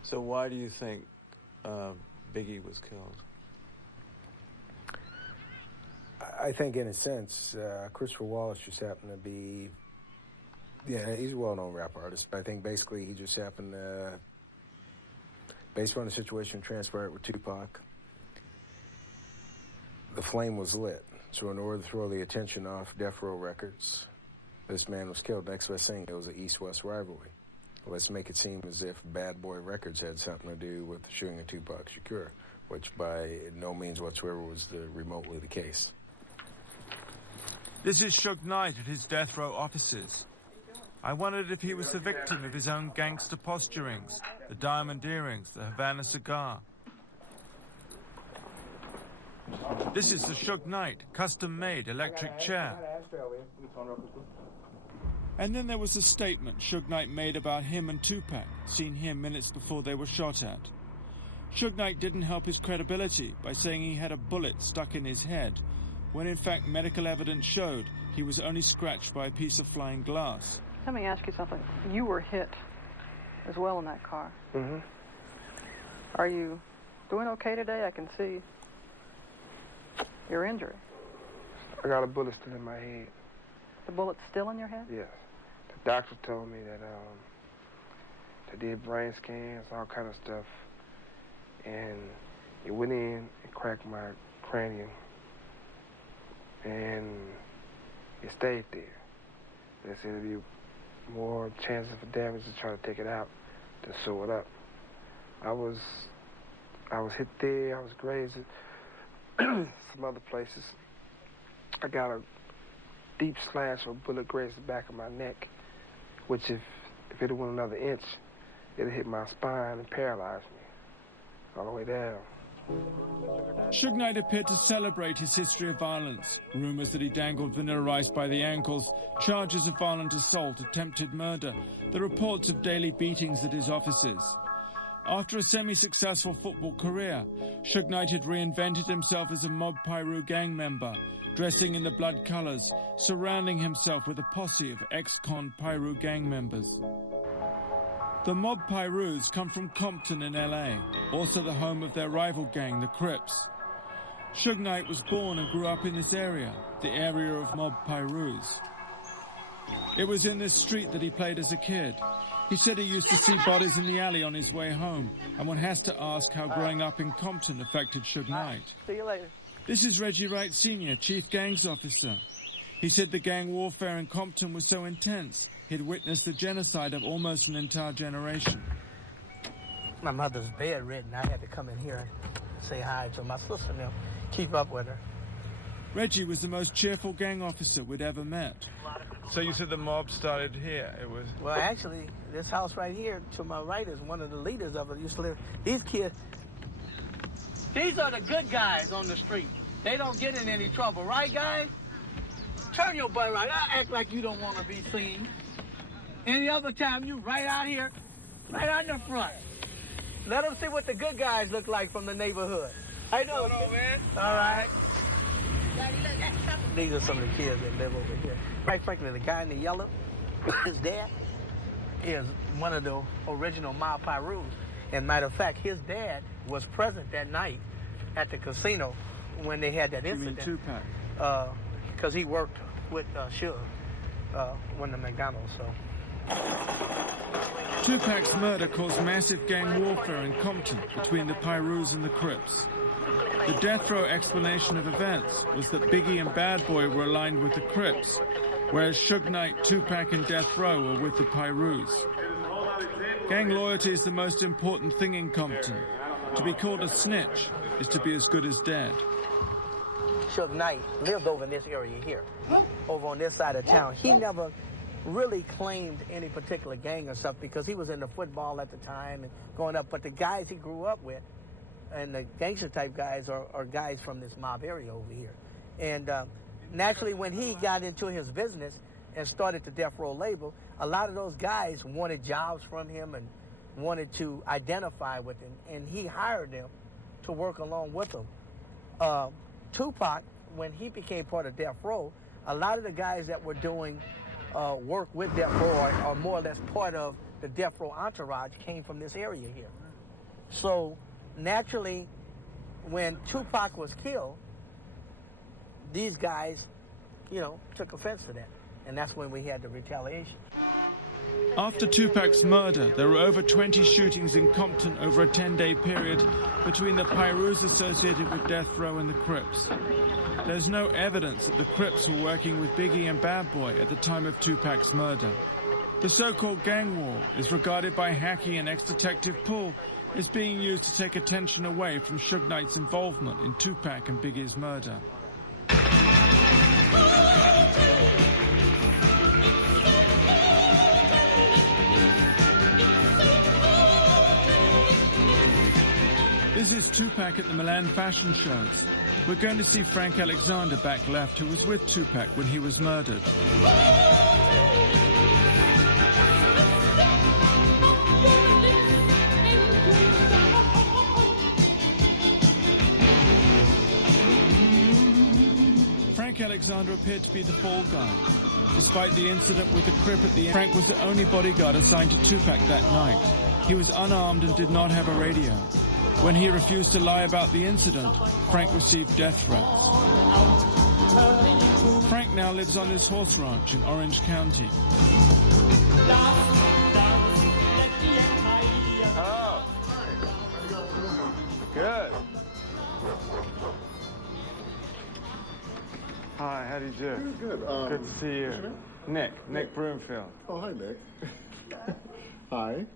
So why do you think Biggie was killed? I think, in a sense, Christopher Wallace just happened to be... Yeah, he's a well-known rap artist, but I think basically he just happened to... Based on the situation transpired with Tupac, the flame was lit. So in order to throw the attention off Death Row Records, this man was killed. Next best thing, it was an East-West rivalry. Let's make it seem as if Bad Boy Records had something to do with the shooting of Tupac Shakur, which by no means whatsoever was remotely the case. This is Suge Knight at his Death Row offices. I wondered if he was the victim of his own gangster posturings, the diamond earrings, the Havana cigar. This is the Suge Knight custom-made electric chair. And then there was a statement Suge Knight made about him and Tupac, seen here minutes before they were shot at. Suge Knight didn't help his credibility by saying he had a bullet stuck in his head, when in fact medical evidence showed he was only scratched by a piece of flying glass. Let me ask you something. You were hit as well in that car. Mm-hmm. Are you doing okay today? I can see your injury. I got a bullet still in my head. The bullet's still in your head? Yes. The doctor told me that they did brain scans, all kind of stuff, and it went in and cracked my cranium, and it stayed there. They said there'd be more chances for damage to try to take it out than sew it up. I was hit there, I was grazed some other places. I got a deep slash or bullet grazed the back of my neck, which if it had went another inch, it'd hit my spine and paralyzed me. all the way down. Suge Knight appeared to celebrate his history of violence. Rumors that he dangled Vanilla Ice by the ankles, charges of violent assault, attempted murder, the reports of daily beatings at his offices. After a semi-successful football career, Suge Knight had reinvented himself as a Mob Piru gang member, dressing in the blood colors, surrounding himself with a posse of ex-con Piru gang members. The Mob Pirus come from Compton in LA, also the home of their rival gang, the Crips. Suge Knight was born and grew up in this area, the area of Mob Pirus. It was in this street that he played as a kid. He said he used to see bodies in the alley on his way home, and one has to ask how growing up in Compton affected Suge Knight. See you later. This is Reggie Wright Sr., Chief Gangs Officer. He said the gang warfare in Compton was so intense, he'd witnessed the genocide of almost an entire generation. My mother's bedridden. I had to come in here and say hi to my sister and them, keep up with her. Reggie was the most cheerful gang officer we'd ever met. So you said the mob started here? It was. Well, actually, this house right here to my right is one of the leaders of it. Used to live. These kids, these are the good guys on the street. They don't get in any trouble, right, guys? Turn your butt right. I act like you don't want to be seen. Any other time, you right out here, right out in the front. Let them see what the good guys look like from the neighborhood. How you doing, man? All right. These are some of the kids that live over here. Quite frankly, the guy in the yellow, his dad, is one of the original Mob Pirus. And matter of fact, his dad was present that night at the casino when they had that incident. You mean Tupac? Because he worked with Suge, one of the McDonald's, so. Tupac's murder caused massive gang warfare in Compton between the Pirus and the Crips. The death row explanation of events was that Biggie and Bad Boy were aligned with the Crips, whereas Suge Knight, Tupac, and Death Row were with the Pirus. Gang loyalty is the most important thing in Compton. To be called a snitch is to be as good as dead. Suge Knight lived over in this area here, over on this side of town. He never really claimed any particular gang or stuff because he was into football at the time and growing up. But the guys he grew up with and the gangster type guys are guys from this mob area over here. And naturally, when he got into his business and started the Death Row label, a lot of those guys wanted jobs from him and wanted to identify with him, and he hired them to work along with him. Tupac, when he became part of Death Row, a lot of the guys that were doing work with Death Row or more or less part of the Death Row entourage came from this area here. So naturally, when Tupac was killed, these guys, took offense to that. And that's when we had the retaliation. After Tupac's murder, there were over 20 shootings in Compton over a 10-day period between the Pirus associated with Death Row and the Crips. There's no evidence that the Crips were working with Biggie and Bad Boy at the time of Tupac's murder. The so-called gang war is regarded by Hackey and ex-detective Paul as being used to take attention away from Suge Knight's involvement in Tupac and Biggie's murder. This is Tupac at the Milan fashion shows. We're going to see Frank Alexander back left, who was with Tupac when he was murdered. Frank Alexander appeared to be the fall guy. Despite the incident with the Crip at the end, Frank was the only bodyguard assigned to Tupac that night. He was unarmed and did not have a radio. When he refused to lie about the incident, Frank received death threats. Frank now lives on his horse ranch in Orange County. Oh, good. Hi, how do you do? Good. Good to see you. Nick Broomfield. Oh, hi, Nick. Hi.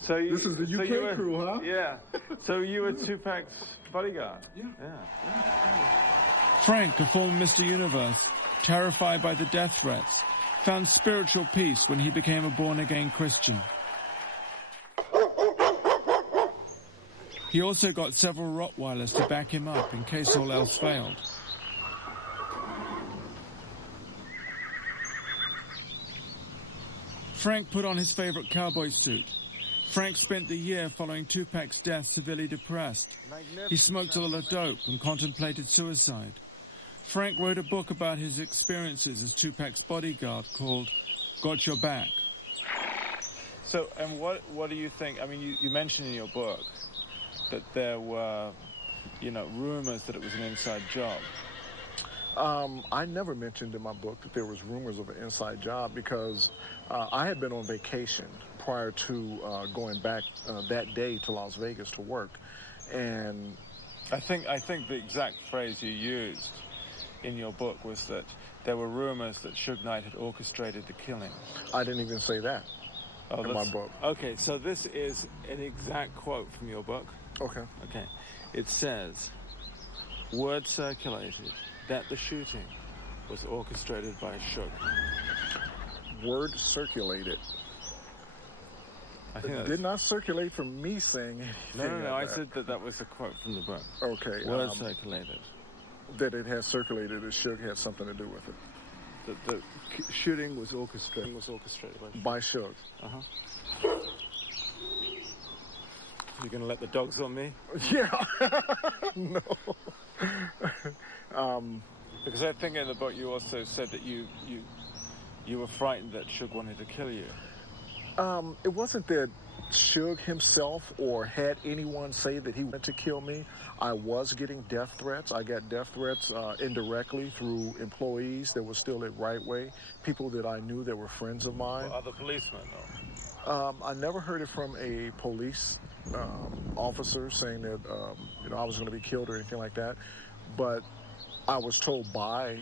So this is the UK crew, huh? Yeah. So you were Tupac's bodyguard? Yeah. Frank, a former Mr. Universe, terrified by the death threats, found spiritual peace when he became a born-again Christian. He also got several Rottweilers to back him up in case all else failed. Frank put on his favorite cowboy suit. Frank spent the year following Tupac's death severely depressed. He smoked a lot of dope and contemplated suicide. Frank wrote a book about his experiences as Tupac's bodyguard called Got Your Back. So, and what do you think? I mean, you mentioned in your book that there were, rumors that it was an inside job. I never mentioned in my book that there was rumors of an inside job because I had been on vacation prior to going back that day to Las Vegas to work, and I think the exact phrase you used in your book was that there were rumors that Suge Knight had orchestrated the killing. I didn't even say that in my book. Okay, so this is an exact quote from your book. Okay. Okay. It says, word circulated that the shooting was orchestrated by Suge. Word circulated. I think it did not circulate from me saying anything. No, I said that was a quote from the book. Okay. Word circulated. That it had circulated that Suge had something to do with it. That the shooting was orchestrated. By Suge. Uh-huh. You're going to let the dogs on me? Yeah. No. Because I think in the book you also said that you were frightened that Suge wanted to kill you. It wasn't that Suge himself or had anyone say that he wanted to kill me. I was getting death threats. I got death threats indirectly through employees that were still at Right Way, people that I knew that were friends of mine. Other policemen, though? I never heard it from a police officer saying that I was going to be killed or anything like that. But I was told by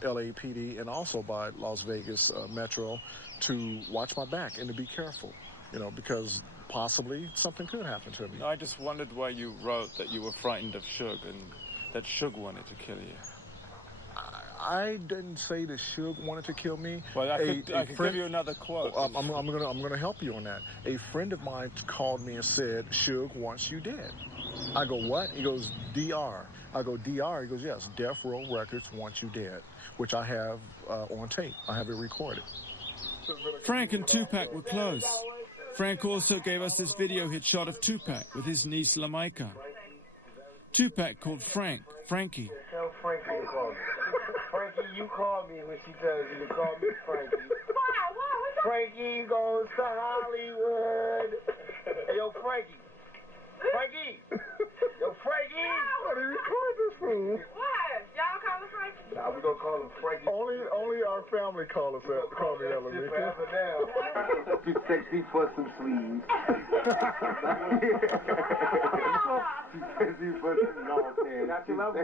LAPD and also by Las Vegas Metro to watch my back and to be careful, because possibly something could happen to me. No, I just wondered why you wrote that you were frightened of Suge and that Suge wanted to kill you. I didn't say that Suge wanted to kill me. Well, I could give you another quote. I'm gonna help you on that. A friend of mine called me and said, Suge wants you dead. I go, what? He goes, DR. I go, DR? He goes, yes, Death Row Records wants you dead, which I have on tape. I have it recorded. Frank and Tupac were close. Frank also gave us this video hit shot of Tupac with his niece Lamaika. Tupac called Frank Frankie. Tell Frankie to call me. Frankie, you call me when she tells you to call me Frankie. Frankie goes to Hollywood. Hey, yo, Frankie. Frankie! Yo, Frankie! What are you record this fool? What? Y'all call him Frankie? Nah, we gonna call him Frankie. Only our family call me Element. Too sexy for some sleeves. Too sexy for some long pants. Got your level?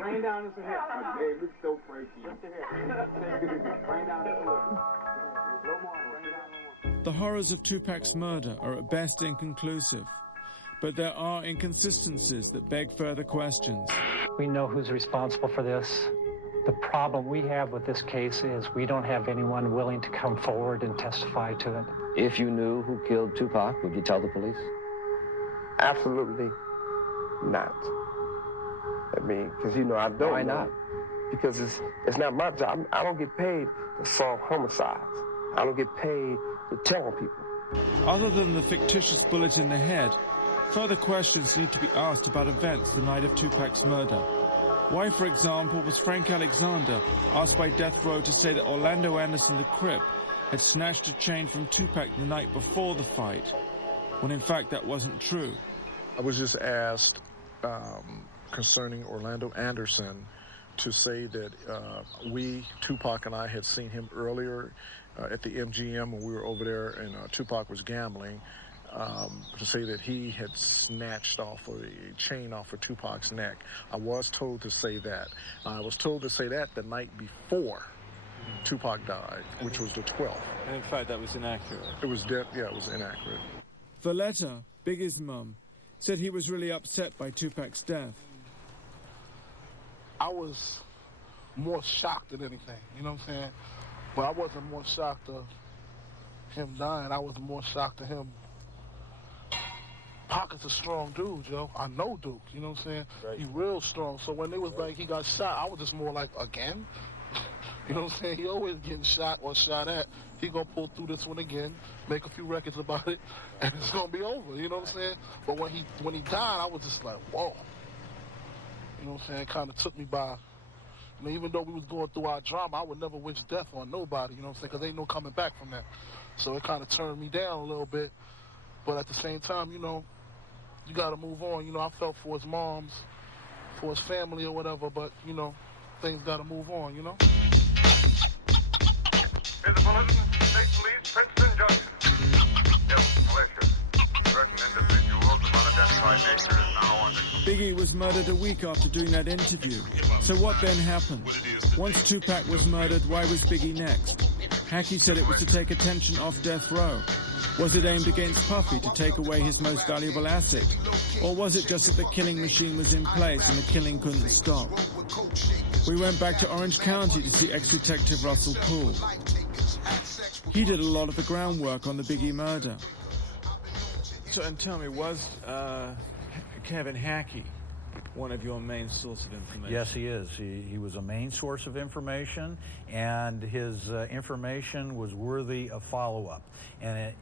Rain down into here. My name is so Frankie. Rain down into here. No more. Rain down. The horrors of Tupac's murder are at best inconclusive, but there are inconsistencies that beg further questions. We know who's responsible for this. The problem we have with this case is we don't have anyone willing to come forward and testify to it. If you knew who killed Tupac, would you tell the police? Absolutely not. I mean, because, I don't. Why not? Because it's not my job. I don't get paid to solve homicides. I don't get paid to tell on people. Other than the fictitious bullet in the head, further questions need to be asked about events the night of Tupac's murder. Why, for example, was Frank Alexander asked by Death Row to say that Orlando Anderson the Crip had snatched a chain from Tupac the night before the fight, when in fact that wasn't true? I was just asked concerning Orlando Anderson to say that Tupac and I had seen him earlier at the MGM when we were over there and Tupac was gambling, to say that he had snatched off a chain off of Tupac's neck. I was told to say that. I was told to say that the night before Tupac died, which was the 12th. And in fact, that was inaccurate. It was it was inaccurate. Valletta, Biggie's mum, said he was really upset by Tupac's death. I was more shocked than anything, you know what I'm saying? But I wasn't more shocked of him dying. I was more shocked of him Pac is a strong dude, Joe. I know Duke, you know what I'm saying? Right. He real strong. So when they was like, he got shot, I was just more like, again? You know what I'm saying? He always getting shot or shot at. He gonna pull through this one again, make a few records about it, and it's gonna be over, you know what I'm saying? But when he died, I was just like, whoa. You know what I'm saying? It kind of took me by, you know, even though we was going through our drama, I would never wish death on nobody, you know what I'm saying? Because ain't no coming back from that. So it kind of turned me down a little bit. But at the same time, you know, you got to move on. You know, I felt for his moms, for his family or whatever, but, you know, things got to move on, you know? Here's the bulletin. State Police, Princeton Junction. Yes, militia. Certain individuals of unidentified nature is now under... Biggie was murdered a week after doing that interview. So what then happened? Once Tupac was murdered, why was Biggie next? Hackey said it was to take attention off death row. Was it aimed against Puffy to take away his most valuable asset? Or was it just that the killing machine was in place and the killing couldn't stop? We went back to Orange County to see ex-detective Russell Poole. He did a lot of the groundwork on the Biggie murder. So, and tell me, was Kevin Hackey one of your main sources of information? Yes, he is. He was a main source of information, and his information was worthy of follow-up. And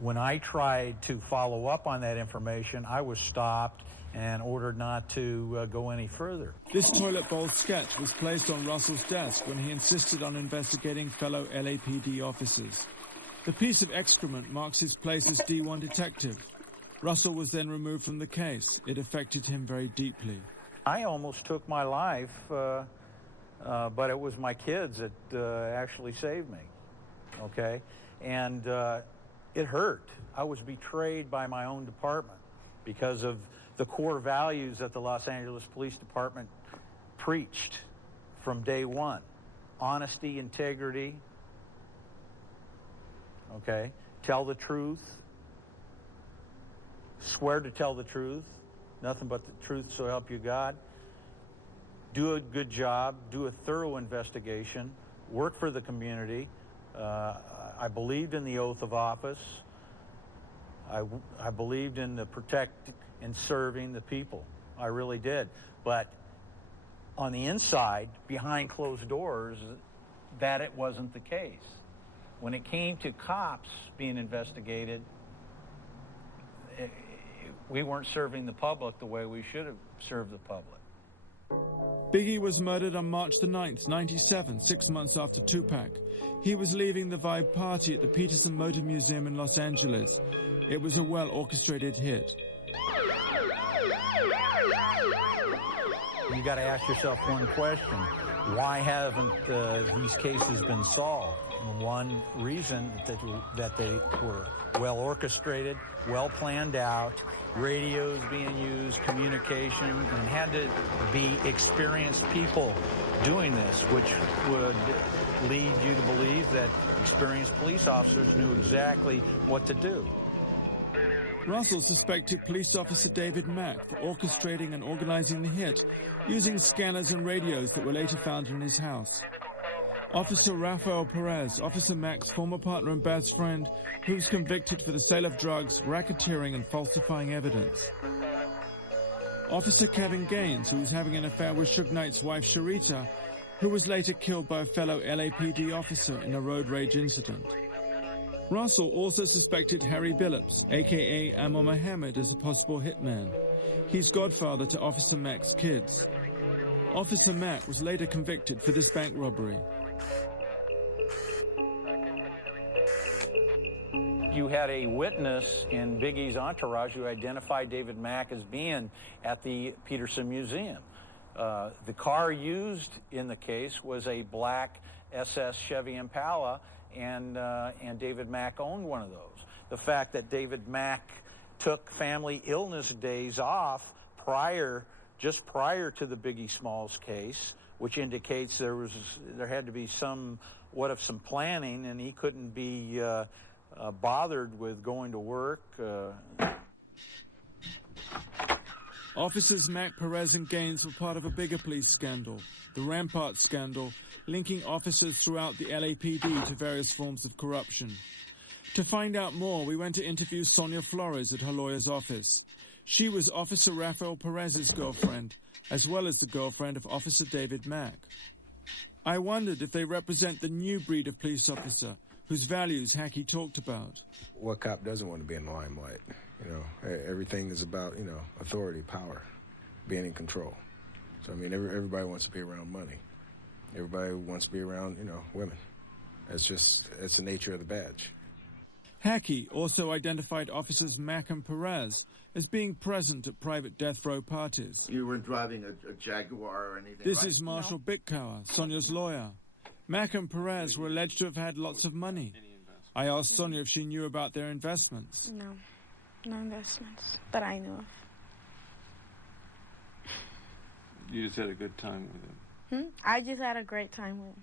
when I tried to follow up on that information, I was stopped and ordered not to go any further. This toilet bowl sketch was placed on Russell's desk when he insisted on investigating fellow LAPD officers. The piece of excrement marks his place as D1 detective. Russell was then removed from the case. It affected him very deeply. I almost took my life, but it was my kids that actually saved me, okay? And it hurt. I was betrayed by my own department because of the core values that the Los Angeles Police Department preached from day one. Honesty, integrity, okay? Tell the truth. Swear to tell the truth, nothing but the truth, so help you God. Do a good job, do a thorough investigation, work for the community. I believed in the oath of office. I believed in the protect and serving the people. I really did. But on the inside, behind closed doors, that it wasn't the case. When it came to cops being investigated, we weren't serving the public the way we should have served the public. Biggie was murdered on March the 9th, 97, 6 months after Tupac. He was leaving the Vibe party at the Peterson Motor Museum in Los Angeles. It was a well-orchestrated hit. You got to ask yourself one question. Why haven't these cases been solved? One reason that they were well orchestrated, well planned out, radios being used, communication, and had to be experienced people doing this, which would lead you to believe that experienced police officers knew exactly what to do. Russell suspected police officer David Mack for orchestrating and organizing the hit, using scanners and radios that were later found in his house. Officer Rafael Perez, Officer Mack's former partner and best friend, who was convicted for the sale of drugs, racketeering, and falsifying evidence. Officer Kevin Gaines, who was having an affair with Suge Knight's wife Sharita, who was later killed by a fellow LAPD officer in a road rage incident. Russell also suspected Harry Billups, a.k.a. Ammar Mohammed, as a possible hitman. He's godfather to Officer Mack's kids. Officer Mack was later convicted for this bank robbery. You had a witness in Biggie's entourage who identified David Mack as being at the Peterson Museum. The car used in the case was a black SS Chevy Impala, and David Mack owned one of those. The fact that David Mack took family illness days off just prior to the Biggie Smalls case, which indicates there had to be some planning, and he couldn't be bothered with going to work. Officers Mack, Perez, and Gaines were part of a bigger police scandal, the Rampart scandal, linking officers throughout the LAPD to various forms of corruption. To find out more, we went to interview Sonia Flores at her lawyer's office. She was Officer Rafael Perez's girlfriend, as well as the girlfriend of Officer David Mack. I wondered if they represent the new breed of police officer whose values Hackey talked about. What cop doesn't want to be in the limelight? You know, everything is about, you know, authority, power, being in control. So, I mean, everybody wants to be around money. Everybody wants to be around, you know, women. It's the nature of the badge. Hackey also identified officers Mack and Perez as being present at private death row parties. You weren't driving a Jaguar or anything, This right? is Marshall Bitkauer, Sonia's lawyer. Mack and Perez were alleged to have had lots of money. I asked Sonia if she knew about their investments. No investments that I knew of. You just had a good time with him? I just had a great time with him.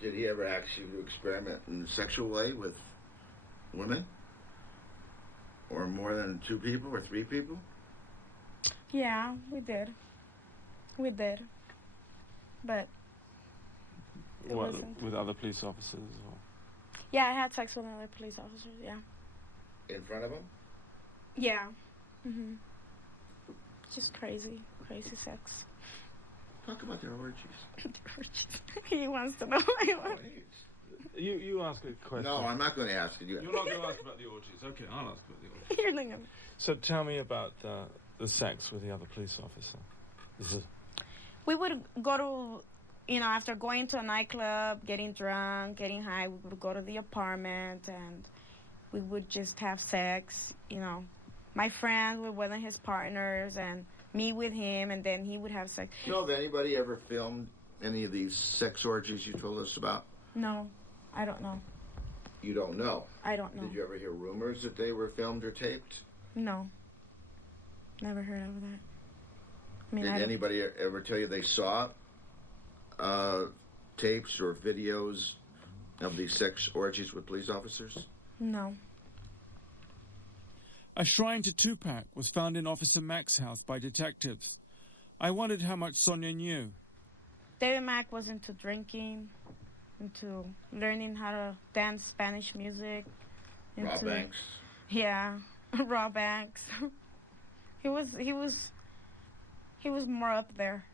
Did he ever ask you to experiment in a sexual way with women? Or more than 2 people or 3 people? Yeah, we did. But it wasn't. With other police officers? Or? Yeah, I had sex with other police officers, yeah. In front of him? Yeah. Just crazy sex. Talk about their orgies. He wants to know. You ask a question. No, I'm not going to ask it. You're not going to ask about the orgies. Okay, I'll ask about the orgies. You're thinking. So tell me about the sex with the other police officer. We would go to, after going to a nightclub, getting drunk, getting high, we would go to the apartment and we would just have sex, My friend with one of his partners and me with him, and then he would have sex. You know, have anybody ever filmed any of these sex orgies you told us about? No, I don't know. You don't know? I don't know. Did you ever hear rumors that they were filmed or taped? No. Never heard of that. Did anybody ever tell you they saw tapes or videos of these sex orgies with police officers? No. A shrine to Tupac was found in Officer Mack's house by detectives. I wondered how much Sonia knew. David Mack was into drinking, into learning how to dance Spanish music. Raw Banks. Yeah, Raw Banks. He was more up there,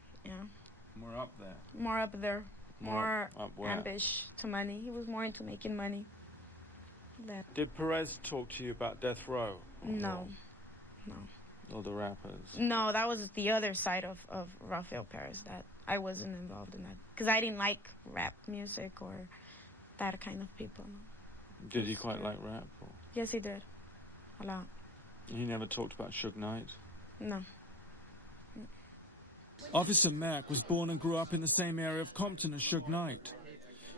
More up there? More up there. More up where? ambish to money. He was more into making money. Did Perez talk to you about death row? No. Or the rappers? No, that was the other side of Rafael Perez. That I wasn't involved in that because I didn't like rap music or that kind of people. Did he quite like rap? Or? Yes, he did. A lot. He never talked about Suge Knight? No. Officer Mack was born and grew up in the same area of Compton as Suge Knight.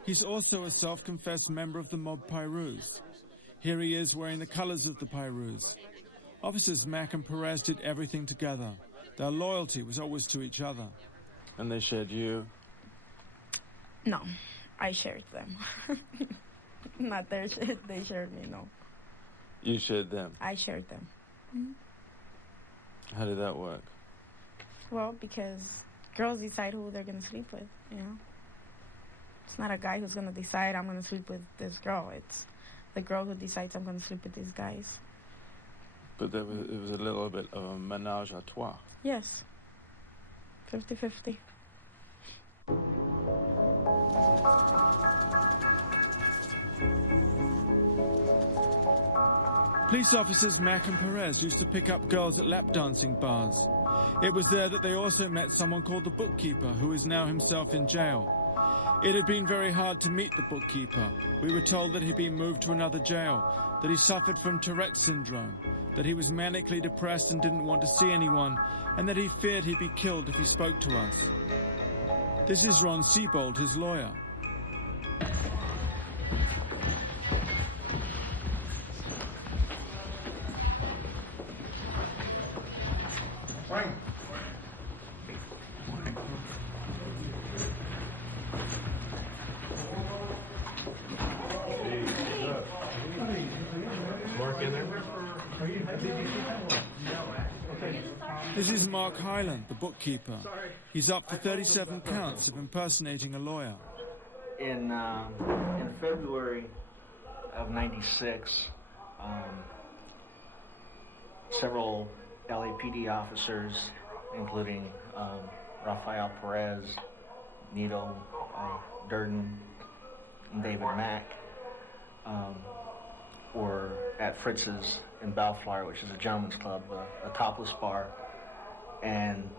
He's also a self-confessed member of the mob Pyrus. Here he is wearing the colors of the Pyrus. Officers Mack and Perez did everything together. Their loyalty was always to each other. And they shared you? No, I shared them. Not they shared me, no. You shared them? I shared them. Mm-hmm. How did that work? Well, because girls decide who they're going to sleep with, It's not a guy who's going to decide I'm going to sleep with this girl. It's the girl who decides I'm going to sleep with these guys. But it was a little bit of a ménage à trois. Yes. 50-50. Police officers Mack and Perez used to pick up girls at lap dancing bars. It was there that they also met someone called the bookkeeper, who is now himself in jail. It had been very hard to meet the bookkeeper. We were told that he'd been moved to another jail, that he suffered from Tourette's syndrome, that he was manically depressed and didn't want to see anyone, and that he feared he'd be killed if he spoke to us. This is Ron Siebold, his lawyer. Morning. Mark in there? This is Mark Hyland, the bookkeeper. He's up for 37 counts of impersonating a lawyer. In February, of '96, several LAPD officers, including Rafael Perez, Nito Durden, and David Mack, were at Fritz's in Bellflower, which is a gentleman's club, a topless bar. And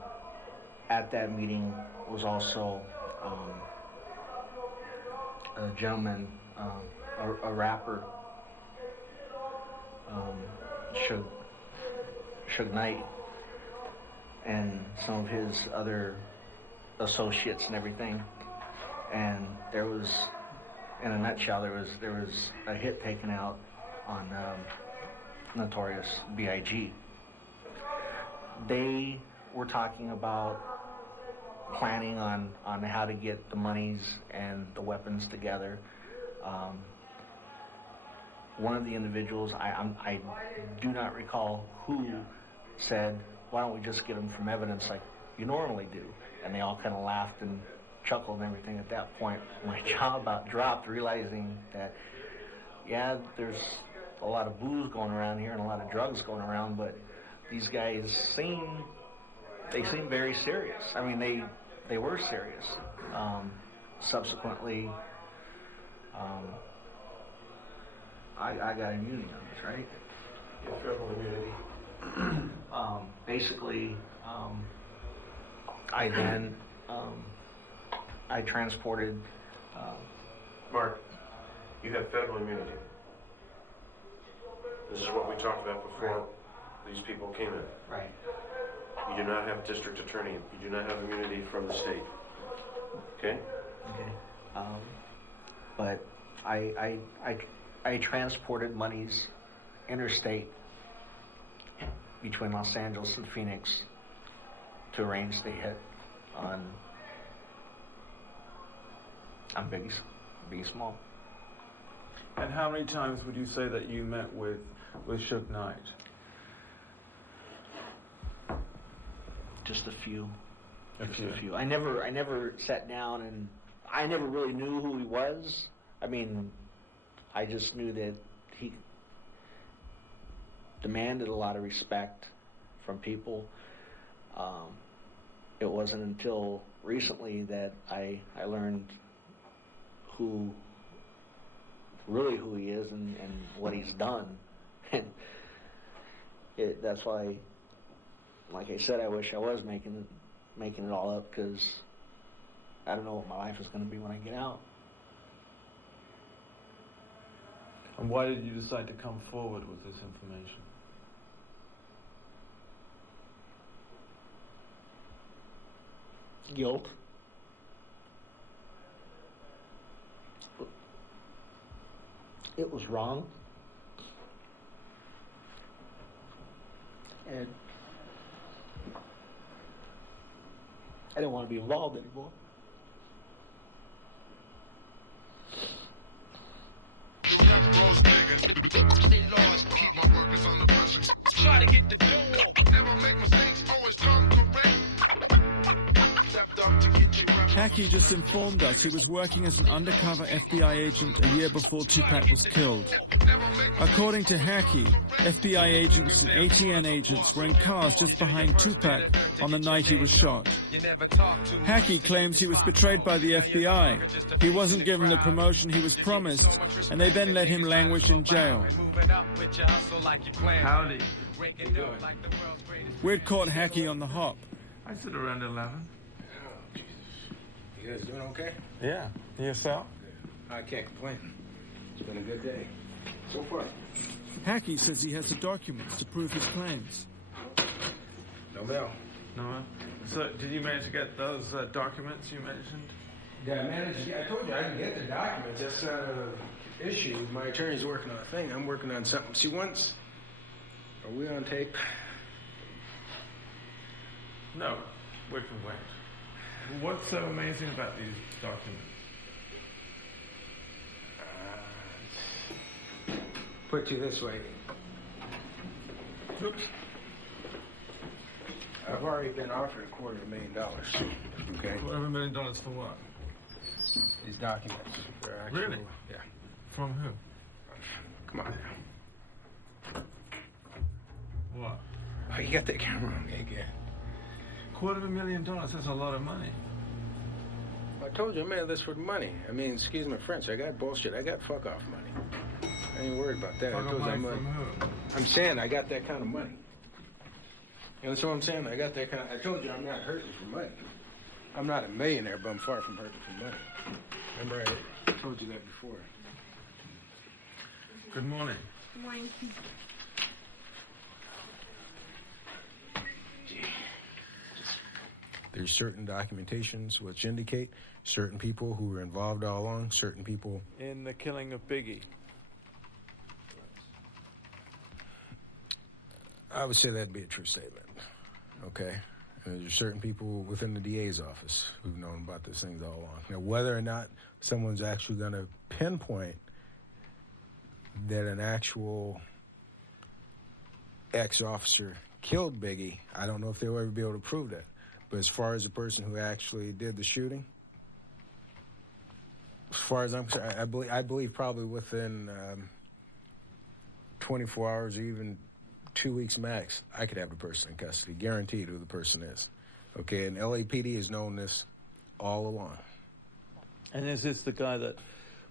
at that meeting was also a gentleman, a rapper, Suge Knight, and some of his other associates and everything. And there was, in a nutshell, there was a hit taken out on Notorious B.I.G. They were talking about planning on how to get the monies and the weapons together. One of the individuals, I do not recall who, said, "Why don't we just get them from evidence like you normally do?" And they all kind of laughed and chuckled and everything. At that point, my jaw about dropped, realizing that, yeah, there's a lot of booze going around here and a lot of drugs going around, but these guys seem very serious. I mean, they were serious. Subsequently, I got immunity on this, right? Yeah, federal immunity. Basically, I then I transported. Mark, you have federal immunity. This is what we talked about before these people came in. Right. You do not have a district attorney. You do not have immunity from the state. Okay? Okay. But I transported monies interstate between Los Angeles and Phoenix to arrange the hit on Biggie Small. And how many times would you say that you met with Suge Knight? Just a few. A few. I never sat down, and I never really knew who he was. I mean, I just knew that he demanded a lot of respect from people. It wasn't until recently that I learned who he is and what he's done. And that's why, like I said, I wish I was making it all up, because I don't know what my life is going to be when I get out. And why did you decide to come forward with this information? Guilt. It was wrong. And I didn't want to be involved anymore. Try to get the door. Never make mistakes, always come correct. Stepped up to get you. Hackey just informed us he was working as an undercover FBI agent a year before Tupac was killed. According to Hackey, FBI agents and ATN agents were in cars just behind Tupac on the night he was shot. Hackey claims he was betrayed by the FBI. He wasn't given the promotion he was promised, and they then let him languish in jail. Howdy. We'd caught Hackey on the hop. I sit around 11. You guys doing okay? Yeah. Yourself? I can't complain. It's been a good day. So far. Hackey says he has the documents to prove his claims. No mail. No mail? So, did you manage to get those documents you mentioned? Yeah, I managed to get, I told you I can get the documents. That's not an issue. My attorney's working on a thing. I'm working on something. See, once... Are we on tape? No. We can wait. What's so amazing about these documents? Put it to you this way. Oops. I've already been offered $250,000. Okay? $250,000 for what? These documents. They're actual, Really? Yeah. From who? Come on now. What? Oh, you got that camera on me again. $250,000, that's a lot of money. I told you, I'm in this for the money. I mean, excuse my French, I got bullshit. I got fuck off money. I ain't worried about that. Fuck I told off you money from who? I'm saying I got that kind of money. You know what I'm saying? I got that kind of... I told you I'm not hurting for money. I'm not a millionaire, but I'm far from hurting for money. Remember, I told you that before. Good morning. Good morning. There's certain documentations which indicate certain people who were involved all along, certain people... In the killing of Biggie. I would say that'd be a true statement, okay? And there's certain people within the DA's office who've known about these things all along. Now, whether or not someone's actually going to pinpoint that an actual ex-officer killed Biggie, I don't know if they'll ever be able to prove that. But as far as the person who actually did the shooting, as far as I'm concerned, I believe probably within 24 hours or even 2 weeks max, I could have the person in custody, guaranteed who the person is. Okay, and LAPD has known this all along. And is this the guy that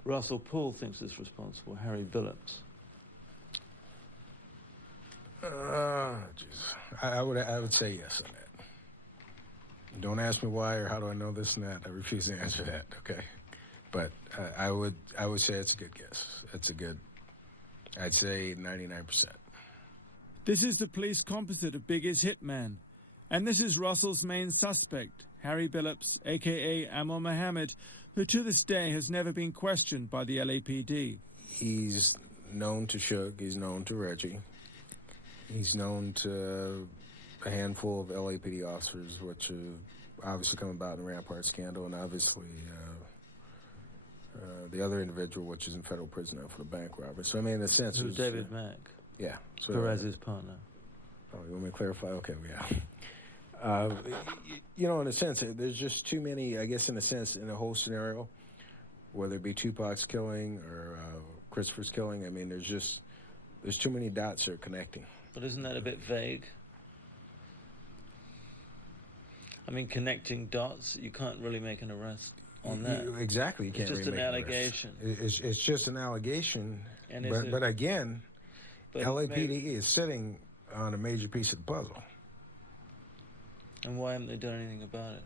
Russell Poole thinks is responsible, Harry Billups? I would say yes on that. Don't ask me why or how do I know this and that. I refuse to answer that, okay? But I would say it's a good guess. It's a good, I'd say 99%. This is the police composite of Biggie's hitman. And this is Russell's main suspect, Harry Billups, a.k.a. Ammar Mohammed, who to this day has never been questioned by the LAPD. He's known to Suge. He's known to Reggie. He's known to a handful of LAPD officers, which have obviously come about in the Rampart scandal, and obviously the other individual, which is in federal prison now for the bank robbery. So, I mean, in a sense... Who's David Mack? Yeah. So, Perez's partner. Oh, you want me to clarify? Okay, yeah. You know, in a sense, there's just too many, I guess, in a sense, in a whole scenario, whether it be Tupac's killing or Christopher's killing, I mean, there's too many dots that are connecting. But isn't that a bit vague? I mean, connecting dots, you can't really make an arrest on that. Exactly, you can't It's just really an make allegation. It's just an allegation, And but again, LAPD is sitting on a major piece of the puzzle. And why haven't they done anything about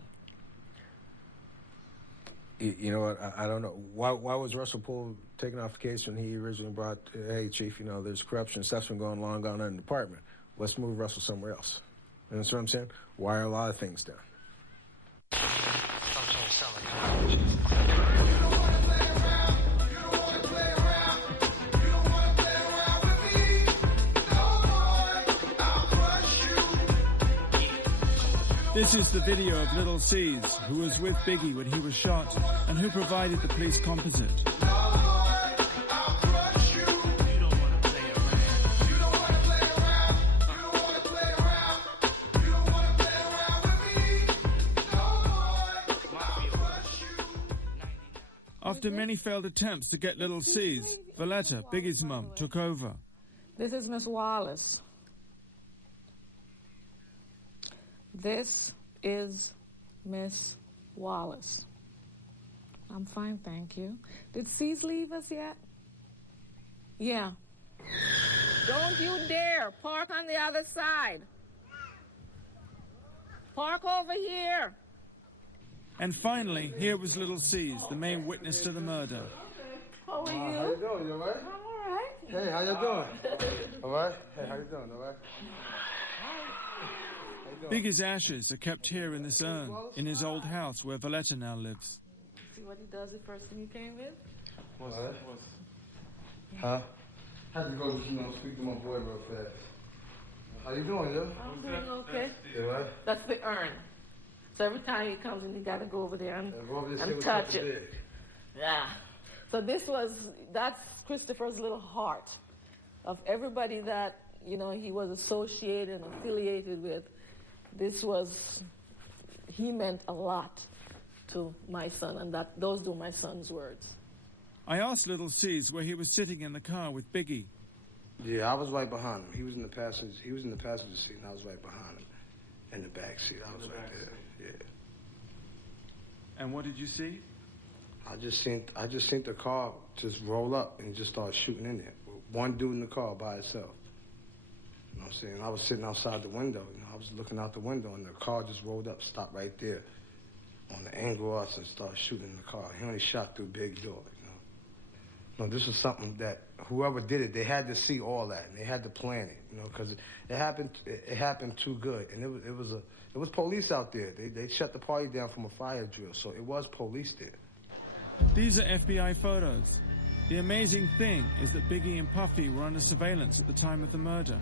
it? You know what, I don't know. Why was Russell Poole taken off the case when he originally brought, hey, Chief, you know, there's corruption, stuff's been going on in the department. Let's move Russell somewhere else. You know what I'm saying? Why are a lot of things done? This is the video of Little C's, who was with Biggie when he was shot and who provided the police composite. After many failed attempts to get Little C's, Valletta, Biggie's mum, took over. This is Miss Wallace. This is Miss Wallace. I'm fine, thank you. Did C's leave us yet? Yeah. Don't you dare park on the other side. Park over here. And finally, here was Little C's, the main witness to the murder. How are you? How you doing? You all right? I'm all right. Hey, how you doing? All right? Hey, how you doing? All right? Biggie's ashes are kept here in this urn, in his old house where Valletta now lives. See what he does the first thing he came with? Huh? Had to go just, speak to my boy real fast. How you doing, yo? I'm doing okay. You all right? That's the urn. So every time he comes in, you got to go over there and touch it. Yeah. So that's Christopher's little heart of everybody that, he was associated and affiliated with. He meant a lot to my son, and those were my son's words. I asked Little C's where he was sitting in the car with Biggie. Yeah, I was right behind him. He was in the passenger seat, and I was right behind him in the back seat. I was right there. Yeah. And what did you see? I just seen the car just roll up and just start shooting in there. One dude in the car by itself. You know what I'm saying? I was sitting outside the window. You know, I was looking out the window, and the car just rolled up, stopped right there on the angle of us, and started shooting in the car. He only shot through big door. No, this was something that whoever did it, they had to see all that, and they had to plan it, you know, because it happened too good, and it was police out there. They shut the party down from a fire drill, so it was police there. These are FBI photos. The amazing thing is that Biggie and Puffy were under surveillance at the time of the murder.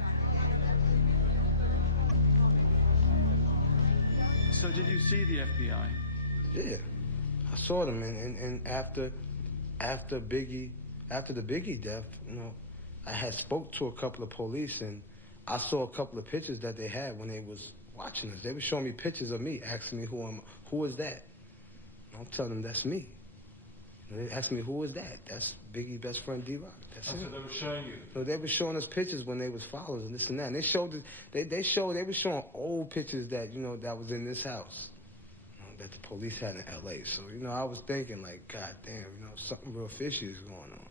So did you see the FBI? Yeah, I saw them, and after the Biggie death, you know, I had spoke to a couple of police, and I saw a couple of pictures that they had when they was watching us. They were showing me pictures of me, asking me who is that? And I'm telling them that's me. And they asked me who is that? That's Biggie's best friend D-Rock. That's him. So they were showing you? So they were showing us pictures when they was followers and this and that. And they were showing old pictures that, you know, that was in this house, you know, that the police had in L.A. So, you know, I was thinking like, God damn, you know, something real fishy is going on.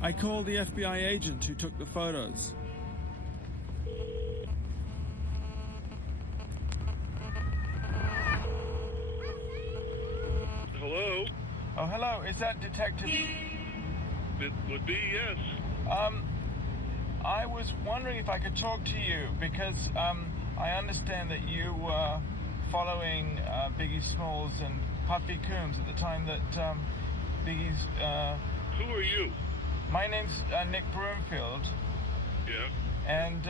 I called the FBI agent who took the photos. Hello? Oh, hello. Is that Detective? It would be, yes. I was wondering if I could talk to you because I understand that you were following Biggie Smalls and Puffy Coombs at the time that Biggie's... Who are you? My name's Nick Broomfield. Yeah. And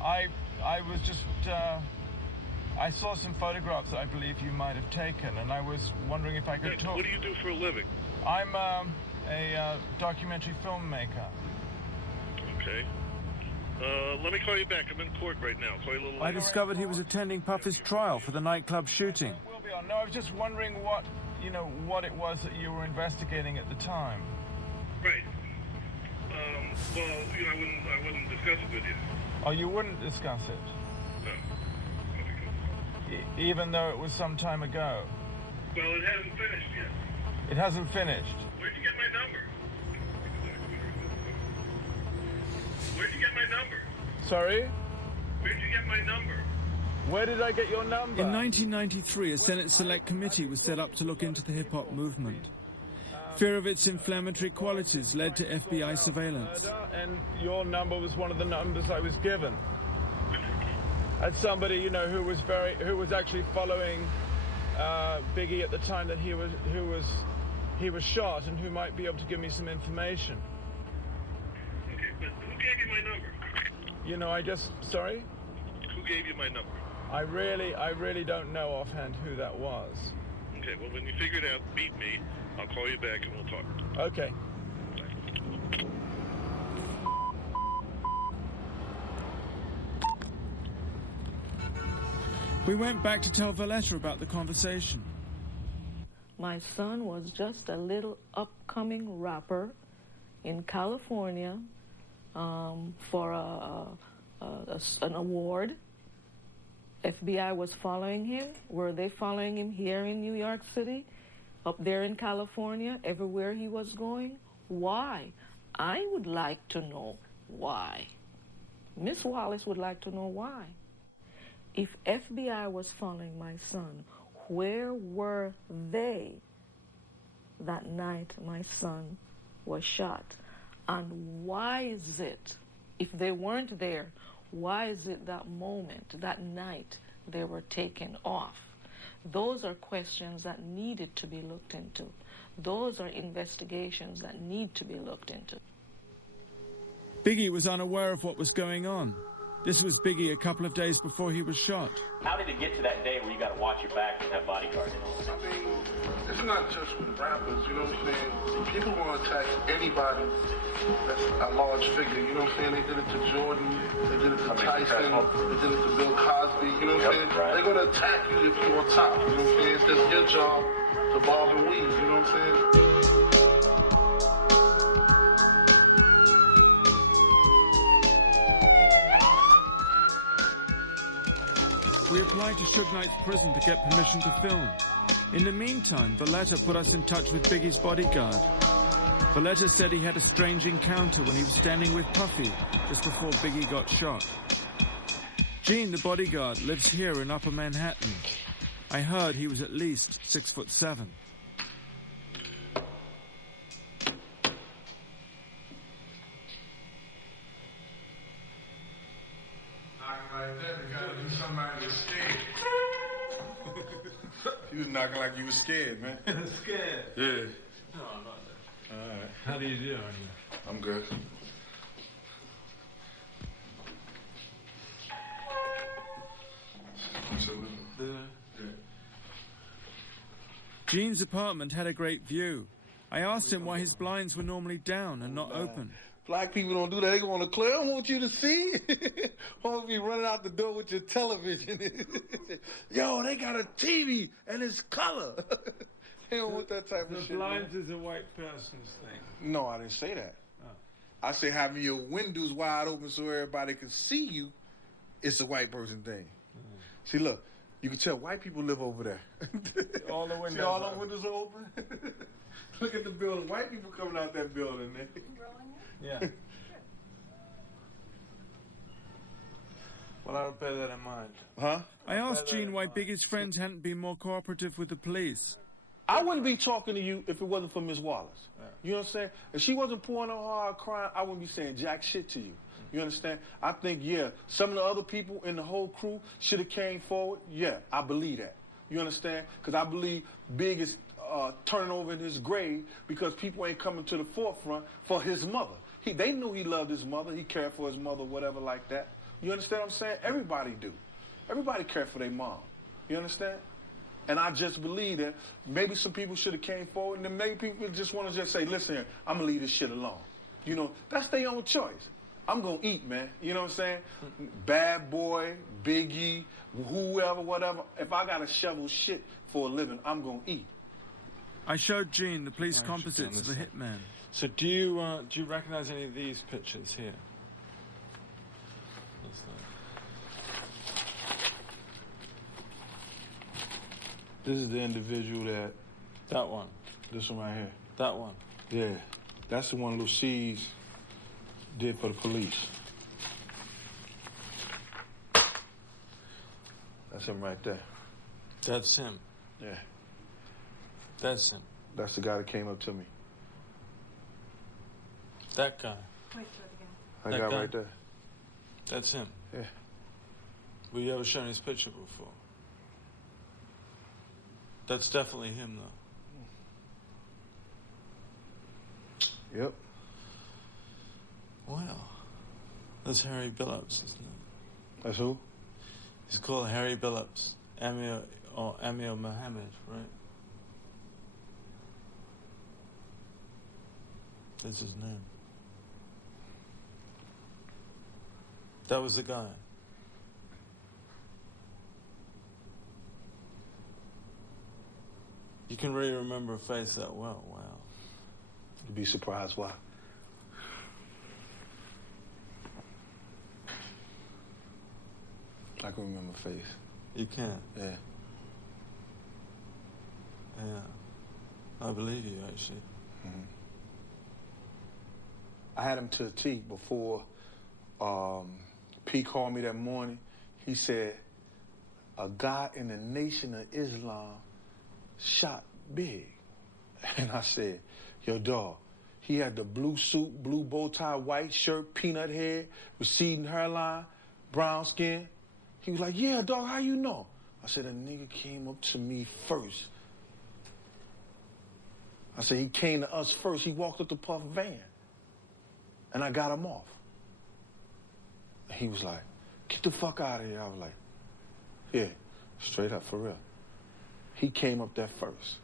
I was just... I saw some photographs that I believe you might have taken, and I was wondering if I could talk... What do you do for a living? I'm a documentary filmmaker. Okay. Let me call you back. I'm in court right now. Call you a little later. I discovered he was attending Puffy's trial for the nightclub shooting. No, I was just wondering what it was that you were investigating at the time. Right. Well, you know, I wouldn't discuss it with you. Oh, you wouldn't discuss it? No. Even though it was some time ago? Well, it hasn't finished yet. It hasn't finished? Where'd you get my number? Where'd you get my number? Sorry? Where'd you get my number? Where did I get your number? In 1993, a Senate Select Committee was set up to look into the hip-hop movement. Fear of its inflammatory qualities led to FBI surveillance. And your number was one of the numbers I was given. As somebody, you know, who was actually following Biggie at the time that he was shot, and who might be able to give me some information. Okay, but who gave you my number? You know, sorry? Who gave you my number? I really don't know offhand who that was. Okay, well, when you figure it out, beat me. I'll call you back and we'll talk. Okay. We went back to tell Valletta about the conversation. My son was just a little upcoming rapper in California for an award. FBI was following him. Were they following him here in New York City? Up there in California? Everywhere he was going? Why? I would like to know why. Miss Wallace would like to know why. If FBI was following my son, where were they that night my son was shot? And why is it, if they weren't there, why is it that moment, that night, they were taken off? Those are questions that needed to be looked into. Those are investigations that need to be looked into. Biggie was unaware of what was going on. This was Biggie a couple of days before he was shot. How did it get to that day where you got to watch your back and have bodyguards? I mean, it's not just with rappers, you know what I'm saying? People want to attack anybody that's a large figure, you know what I'm saying? They did it to Jordan, they did it to Tyson, they did it to Bill Cosby, you know what I'm saying? Right. They're going to attack you if you're on top, you know what I'm saying? It's just your job to bob and weave, you know what I'm saying? We applied to Suge Knight's prison to get permission to film. In the meantime, Valletta put us in touch with Biggie's bodyguard. Valletta said he had a strange encounter when he was standing with Puffy just before Biggie got shot. Gene, the bodyguard, lives here in Upper Manhattan. I heard he was at least 6'7". Like that, there gotta be somebody that's scared. You was knocking like you was scared, man. Scared? Yeah. No, I'm not that. All right. How do you do? I'm good. Gene's apartment had a great view. I asked him why his blinds were normally down and not open. Black people don't do that. They go on the clear. I don't want you to see. I want to be running out the door with your television. Yo, they got a TV and it's color. They don't want that type of shit. The blinds is a white person's thing. No, I didn't say that. I say having your windows wide open so everybody can see you, it's a white person thing. See, look, you can tell white people live over there. All the windows. See, all the windows are open. Look at the building. White people coming out that building, man. Yeah. Well, I'll bear that in mind. Huh? I asked Gene why Biggie's friends hadn't been more cooperative with the police. I wouldn't be talking to you if it wasn't for Miss Wallace. You know what I'm saying? If she wasn't pouring on hard crying, I wouldn't be saying jack shit to you. You understand? I think, yeah, some of the other people in the whole crew should have came forward. Yeah, I believe that. You understand? Because I believe Big is turning over in his grave because people ain't coming to the forefront for his mother. They knew he loved his mother. He cared for his mother, whatever like that. You understand what I'm saying? Everybody do. Everybody care for their mom. You understand? And I just believe that maybe some people should have came forward, and then maybe people just want to just say, listen here, I'm going to leave this shit alone. You know, that's their own choice. I'm going to eat, man. You know what I'm saying? Bad Boy, Biggie, whoever, whatever. If I got to shovel shit for a living, I'm going to eat. I showed Gene the police composites of the hitman. So do you recognize any of these pictures here? This is the individual that one. This one right here. That one. Yeah. That's the one Lucy's did for the police. That's him right there. That's him. Yeah. That's him. That's the guy that came up to me. That guy. That guy right there. That's him. Yeah. Were you ever shown his picture before? That's definitely him, though. Yep. Wow. That's Harry Billups, isn't it? That's who? He's called Harry Billups. Amir Mohammed, right? That's his name. That was the guy. You can really remember a face that well. Wow. You'd be surprised why. I can remember a face. You can? Yeah. Yeah. I believe you, actually. Mm-hmm. I had him to a T before P called me that morning. He said, a guy in the Nation of Islam shot Big. And I said, yo, dog, he had the blue suit, blue bow tie, white shirt, peanut head, receding hairline, brown skin. He was like, yeah, dog, how you know? I said, a nigga came up to me first. I said, he came to us first. He walked up the Puff van. And I got him off. And he was like, get the fuck out of here. I was like, yeah, straight up, for real. He came up there first.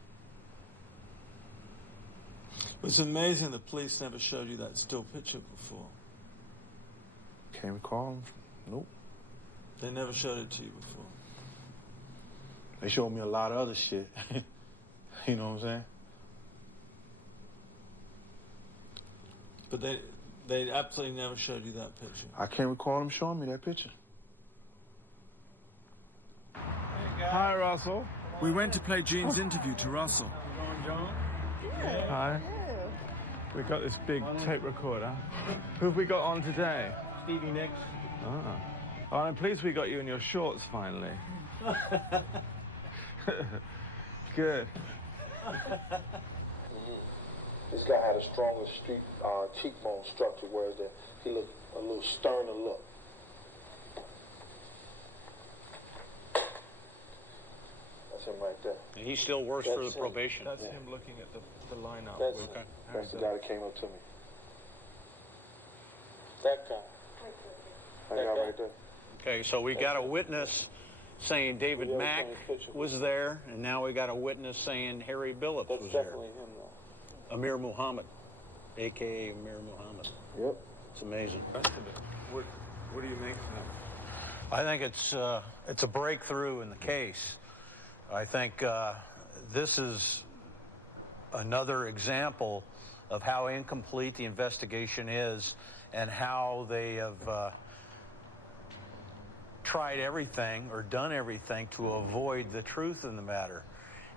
It's amazing the police never showed you that still picture before. Can't recall him. Nope. They never showed it to you before. They showed me a lot of other shit. You know what I'm saying? But they absolutely never showed you that picture. I can't recall them showing me that picture. Hi, Russell. We went to play Gene's interview to Russell. Hi. We got this big tape recorder. Who have we got on today? Stevie Nicks. Oh, I'm pleased we got you in your shorts finally. Good. This guy had a stronger cheekbone structure, whereas he looked a little sterner look. That's him right there. And he still works for the probation. That's him looking at the lineup. That's the guy that came up to me. That guy. That guy right there. Okay, so we got a witness saying David Mack was there, and now we got a witness saying Harry Billups was there. That's definitely him, though. Amir Muhammad, a.k.a. Amir Muhammad. Yep. It's amazing. What do you make of that? I think it's a breakthrough in the case. I think this is another example of how incomplete the investigation is and how they have tried everything or done everything to avoid the truth in the matter.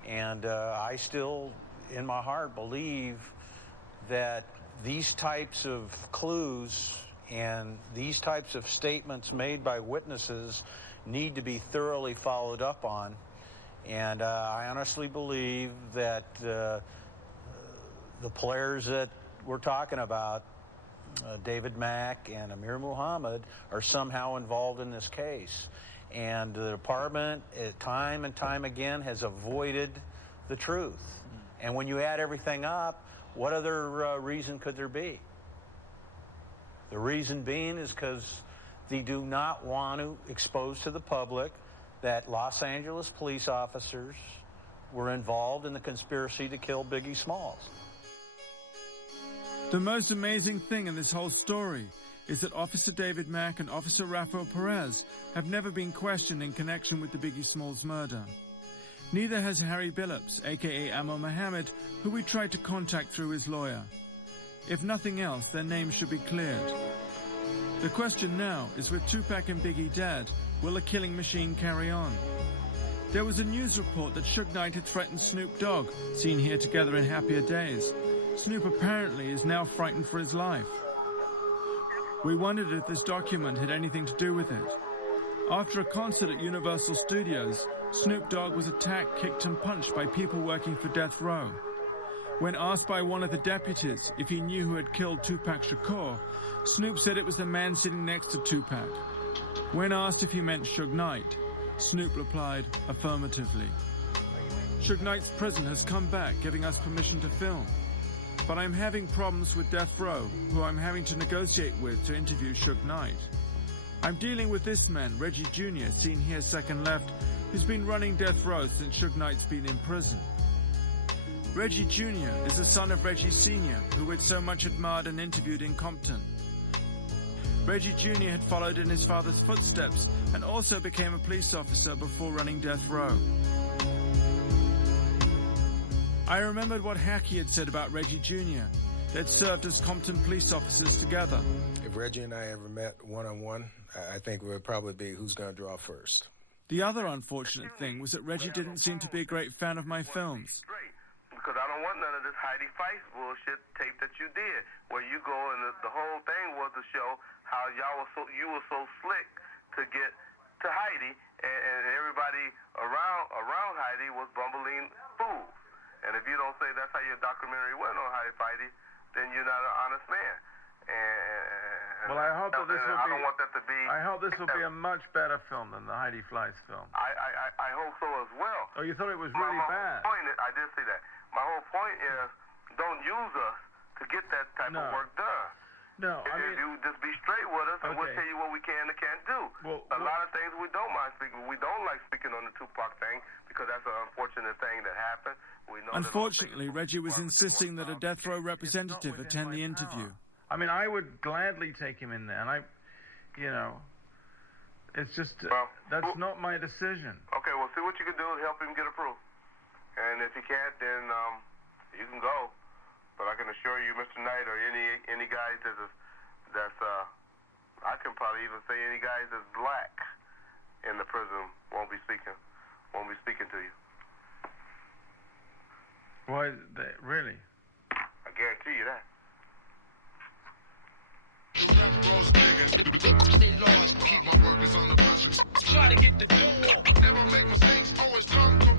And I still, in my heart, believe that these types of clues and these types of statements made by witnesses need to be thoroughly followed up on. And I honestly believe that the players that we're talking about, David Mack and Amir Muhammad, are somehow involved in this case. And the department, time and time again, has avoided the truth. And when you add everything up, what other reason could there be? The reason being is because they do not want to expose to the public that Los Angeles police officers were involved in the conspiracy to kill Biggie Smalls. The most amazing thing in this whole story is that Officer David Mack and Officer Rafael Perez have never been questioned in connection with the Biggie Smalls murder. Neither has Harry Billups, a.k.a. Amor Mohammed, who we tried to contact through his lawyer. If nothing else, their names should be cleared. The question now is, with Tupac and Biggie dead, will the killing machine carry on? There was a news report that Suge Knight had threatened Snoop Dogg, seen here together in happier days. Snoop apparently is now frightened for his life. We wondered if this document had anything to do with it. After a concert at Universal Studios, Snoop Dogg was attacked, kicked and punched by people working for Death Row. When asked by one of the deputies if he knew who had killed Tupac Shakur, Snoop said it was the man sitting next to Tupac. When asked if he meant Suge Knight, Snoop replied affirmatively. Suge Knight's prison has come back, giving us permission to film. But I'm having problems with Death Row, who I'm having to negotiate with to interview Suge Knight. I'm dealing with this man, Reggie Jr., seen here second left, who's been running Death Row since Suge Knight's been in prison. Reggie Jr. is the son of Reggie Sr., who we'd so much admired and interviewed in Compton. Reggie Jr. had followed in his father's footsteps and also became a police officer before running Death Row. I remembered what Hackey had said about Reggie Jr. They'd served as Compton police officers together. If Reggie and I ever met one-on-one, I think it would probably be who's going to draw first. The other unfortunate thing was that Reggie didn't seem to be a great fan of my films. Because I don't want none of this Heidi Feist bullshit tape that you did, where you go and the whole thing was to show how you were so slick to get to Heidi, and everybody around Heidi was bumbling fools. And if you don't say that's how your documentary went on Heidi Feist, then you're not an honest man. And well, I hope that this will be. I don't want that to be. I hope this will be a much better film than the Heidi Fleiss film. I hope so as well. Oh, you thought it was really bad? I did say that. My whole point is, don't use us to get that type of work done. No, I mean, you just be straight with us, and we'll tell you what we can and can't do. A lot of things we don't mind speaking. We don't like speaking on the Tupac thing because that's an unfortunate thing that happened. We know unfortunately, Reggie was insisting that a death row representative attend the interview. I mean, I would gladly take him in there, and it's just, that's not my decision. Okay, well, see what you can do to help him get approved. And if he can't, then you can go. But I can assure you, Mr. Knight, or any guys that's I can probably even say any guys that's black in the prison won't be speaking to you. Why? Really? I guarantee you that. Try to get the door. Never make mistakes, always come correct.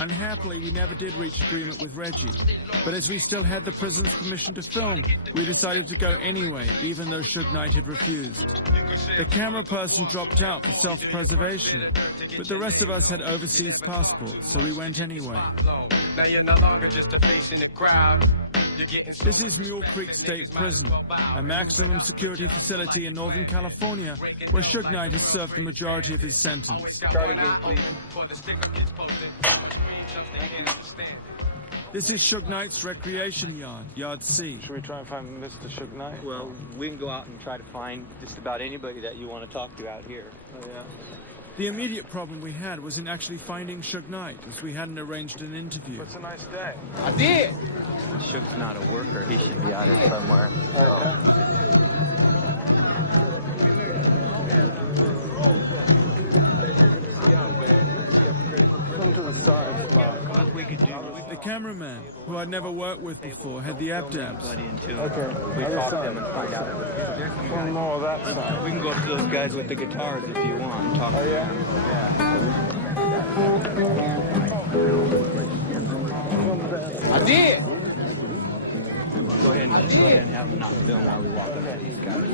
Unhappily, we never did reach agreement with Reggie. But as we still had the prison's permission to film, we decided to go anyway, even though Suge Knight had refused. The camera person dropped out for self-preservation, but the rest of us had overseas passports, so we went anyway. Now you're no longer just a face in the crowd. This is Mule Creek State Prison, a maximum security facility in Northern California, where Suge Knight has served the majority of his sentence. This is Suge Knight's recreation yard, Yard C. Should we try and find Mr. Suge Knight? Well, we can go out and try to find just about anybody that you want to talk to out here. Oh, yeah. The immediate problem we had was in actually finding Suge Knight, as we hadn't arranged an interview. It's a nice day. I did! Suge's not a worker. He should be out here somewhere. So. Come to the side, Mark. What we could do. The cameraman, who I'd never worked with before, had the abdabs. Okay. We talk to them and find out. One more of that side. We can go up to those guys with the guitars if you want and talk to them. I did! Go ahead and have them not film while we walk up to these guys.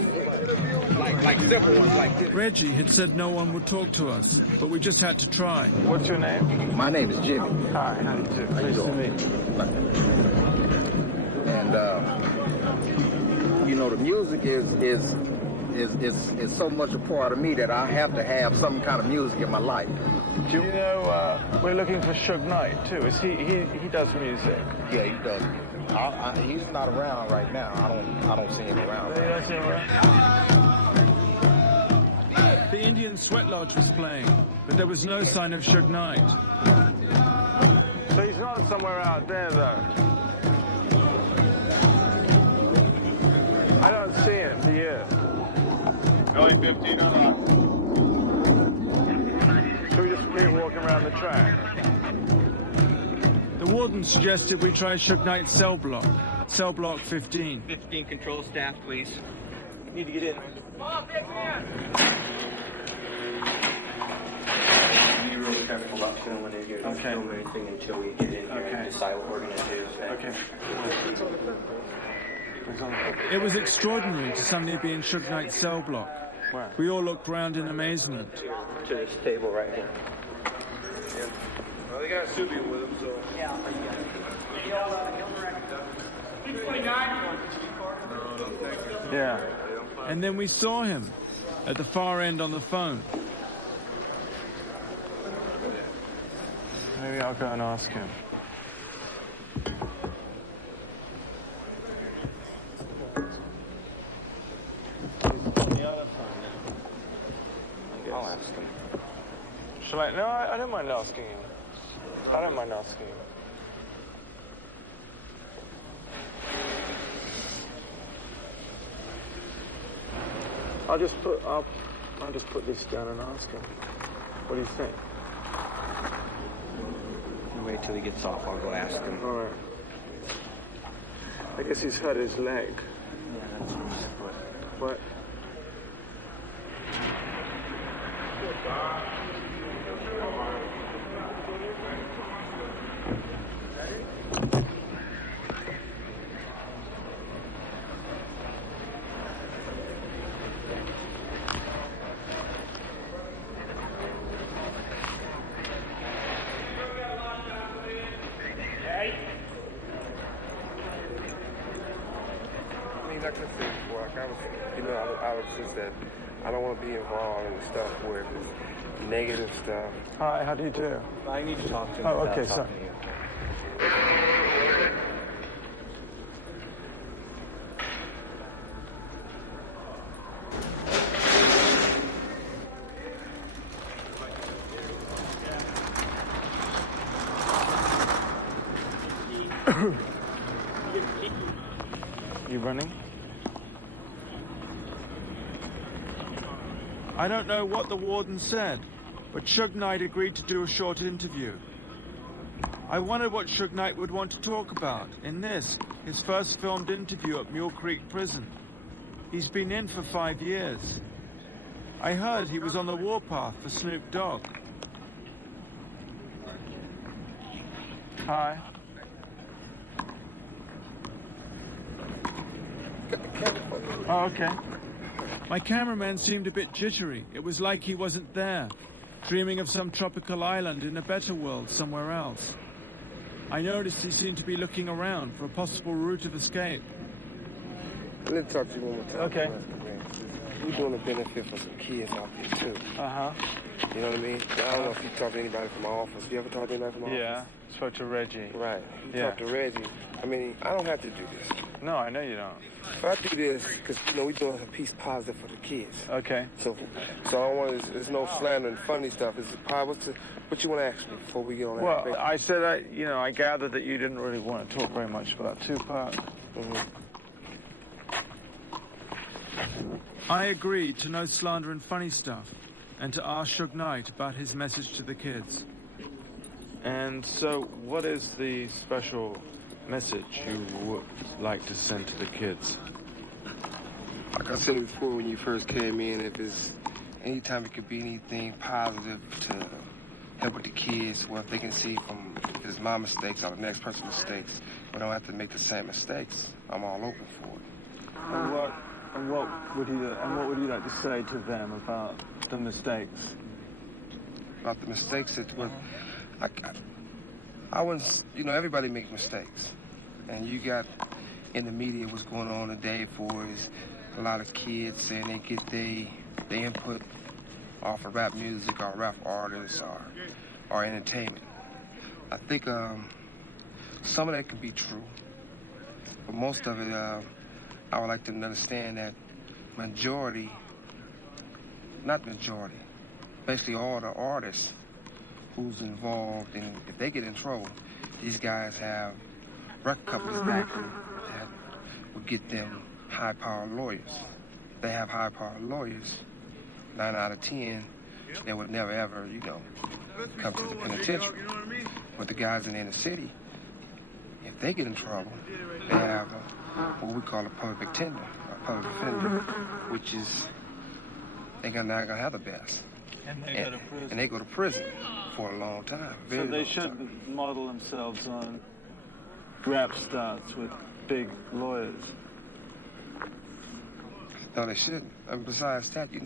Like simple ones like this. Reggie had said no one would talk to us, but we just had to try. What's your name? My name is Jimmy. Hi, how do you do? Pleased to meet you. And the music is so much a part of me that I have to have some kind of music in my life. We're looking for Suge Knight too. Is he does music? Yeah, he does. He's not around right now. I don't see him around. You don't see him around? The Indian Sweat Lodge was playing, but there was no sign of Suge Knight. So he's not somewhere out there, though. I don't see him. Do you? Going 15 or not? Should we just leave walking around the track? The warden suggested we try Suge Knight's cell block 15. 15 control staff, please. Need to get in. Come on, big man! Be really careful about filming in here. Don't film anything until we get in here and decide what we're going to do. Okay. It was extraordinary to suddenly be in Suge Knight's cell block. Where? We all looked round in amazement. To this table right here. Well, they got Subi with them, so. Yeah. Yeah. And then we saw him at the far end on the phone. Maybe I'll go and ask him. I'll ask him. Shall I? No, I don't mind asking him. I don't mind asking him. I'll just put this down and ask him. What do you think? You wait till he gets off. I'll go ask him. All right. I guess he's hurt his leg. Yeah, that's from his foot. What? like I said before, like I was just that I don't want to be involved in stuff where it's negative stuff. Hi, how do you do? I need to talk to him. Oh, without okay, talking sorry. to you. You running? I don't know what the warden said, but Suge Knight agreed to do a short interview. I wondered what Suge Knight would want to talk about in this, his first filmed interview at Mule Creek Prison. He's been in for 5 years. I heard he was on the warpath for Snoop Dogg. Hi. Oh, okay. My cameraman seemed a bit jittery. It was like he wasn't there, dreaming of some tropical island in a better world somewhere else. I noticed he seemed to be looking around for a possible route of escape. Let me talk to you one more time. Okay. We're doing a benefit for some kids out there, too. Uh-huh. You know what I mean? I don't know if you talk to anybody from my office. You ever talk to anybody from my office? Yeah, spoke to Reggie. Right. You Yeah. talk to Reggie. I mean, I don't have to do this. No, I know you don't. But I do this because, we're doing a piece positive for the kids. Okay. So I don't want there's no slander and funny stuff. What you want to ask me before we get on that? Well, I said, I gathered that you didn't really want to talk very much about Tupac. Mm-hmm. I agreed to no slander and funny stuff, and to ask Suge Knight about his message to the kids. And so, what is the special message you would like to send to the kids? Like I said before, when you first came in, if it's anytime it could be anything positive to help with the kids, well, if they can see from if it's my mistakes or the next person's mistakes, we don't have to make the same mistakes. I'm all open for it. And what would you like to say to them about the mistakes? About the mistakes that I wouldn't, everybody makes mistakes. And you got in the media what's going on today for is a lot of kids saying they get their input off of rap music or rap artists or entertainment. I think some of that could be true, but most of it, I would like them to understand that basically all the artists who's involved, and if they get in trouble, these guys have record companies back them that will get them high-powered lawyers. If they have high-powered lawyers, 9 out of 10, they would never ever, come to the penitentiary. But the guys in the inner city, if they get in trouble, they have what we call a public defender, which is they're not gonna have the best. And they go to prison. And they go to prison for a long time. So they should model themselves on rap stars with big lawyers. No, they shouldn't. And besides that, you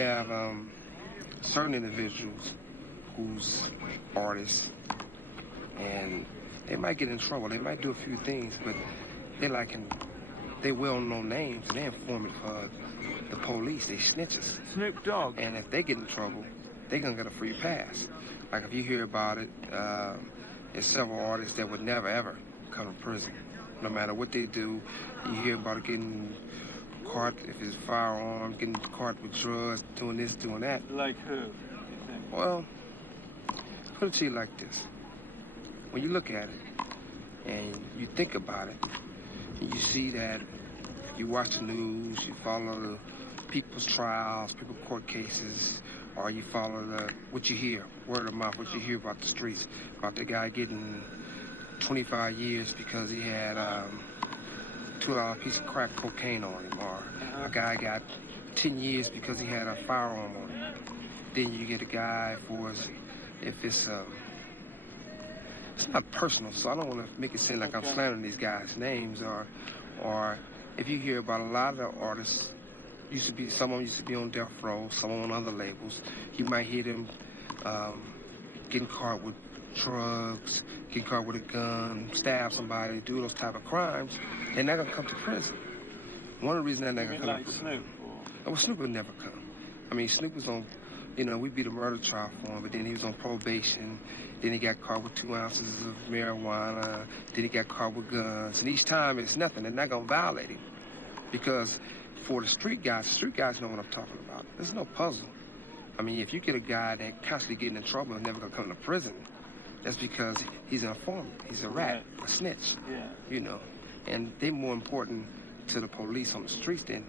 have certain individuals who's artists, and they might get in trouble. They might do a few things, but they well-known names, and they're informant for the police. They snitches. Snoop Dogg. And if they get in trouble, they're going to get a free pass. Like, if you hear about it, there's several artists that would never, ever come to prison. No matter what they do, you hear about it getting caught, if it's firearm, getting caught with drugs, doing this, doing that. Like who, you think? Well, put it to you like this. When you look at it and you think about it, you see that you watch the news, you follow the people's trials, people's court cases, or you follow what you hear, word of mouth, what you hear about the streets, about the guy getting 25 years because he had $2 piece of crack cocaine on him, or a guy got 10 years because he had a firearm on him. Then you get a guy if it's not personal, so I don't want to make it seem like I'm slandering these guys' names, or if you hear about a lot of the artists, some of them used to be on death row, some on other labels, you might hear them getting caught with drugs, getting caught with a gun, stab somebody, do those type of crimes. They're not going to come to prison. One of the reasons that nigga come. Like Snoop? Well, Snoop would never come. I mean, Snoop was on, we beat a murder trial for him, but then he was on probation. Then he got caught with 2 ounces of marijuana. Then he got caught with guns. And each time it's nothing. They're not going to violate him. Because for the street guys know what I'm talking about. There's no puzzle. I mean, if you get a guy that constantly getting in trouble and never going to come to prison, that's because he's an informant. He's a rat, a snitch, And they're more important to the police on the streets than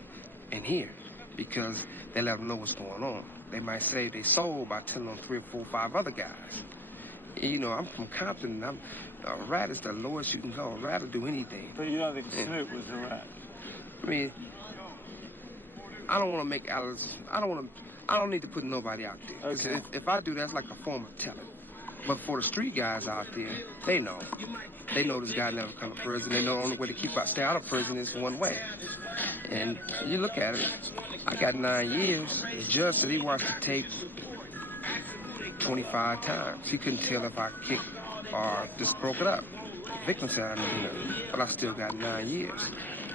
in here because they let them know what's going on. They might say they sold by telling them 3 or 4 or 5 other guys. I'm from Compton, and a rat is the lowest you can go. A rat will do anything. But you don't think Snoop was a rat? I mean, I don't want to make I don't need to put nobody out there. Okay. If I do, that's like a form of telling. But for the street guys out there, they know. They know this guy never come to prison. They know the only way to stay out of prison is one way. And you look at it, I got 9 years. The judge said he watched the tape 25 times. He couldn't tell if I kicked or just broke it up. The victim said I didn't do nothing, but I still got 9 years.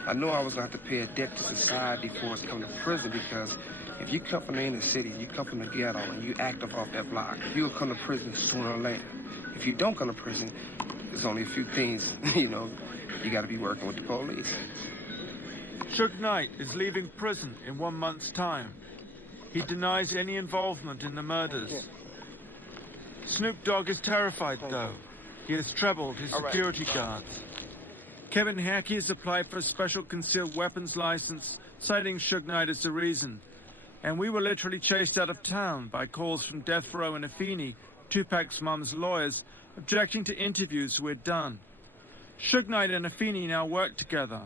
I know I was going to have to pay a debt to society before it's coming to prison because if you come from the inner city, you come from the ghetto, and you active off that block, you'll come to prison sooner or later. If you don't come to prison, there's only a few things, you got to be working with the police. Suge Knight is leaving prison in 1 month's time. He denies any involvement in the murders. Snoop Dogg is terrified, though. He has trebled his security guards. Kevin Hackey has applied for a special concealed weapons license, citing Suge Knight as the reason. And we were literally chased out of town by calls from Death Row and Afeni, Tupac's mum's lawyers, objecting to interviews we'd done. Suge Knight and Afeni now work together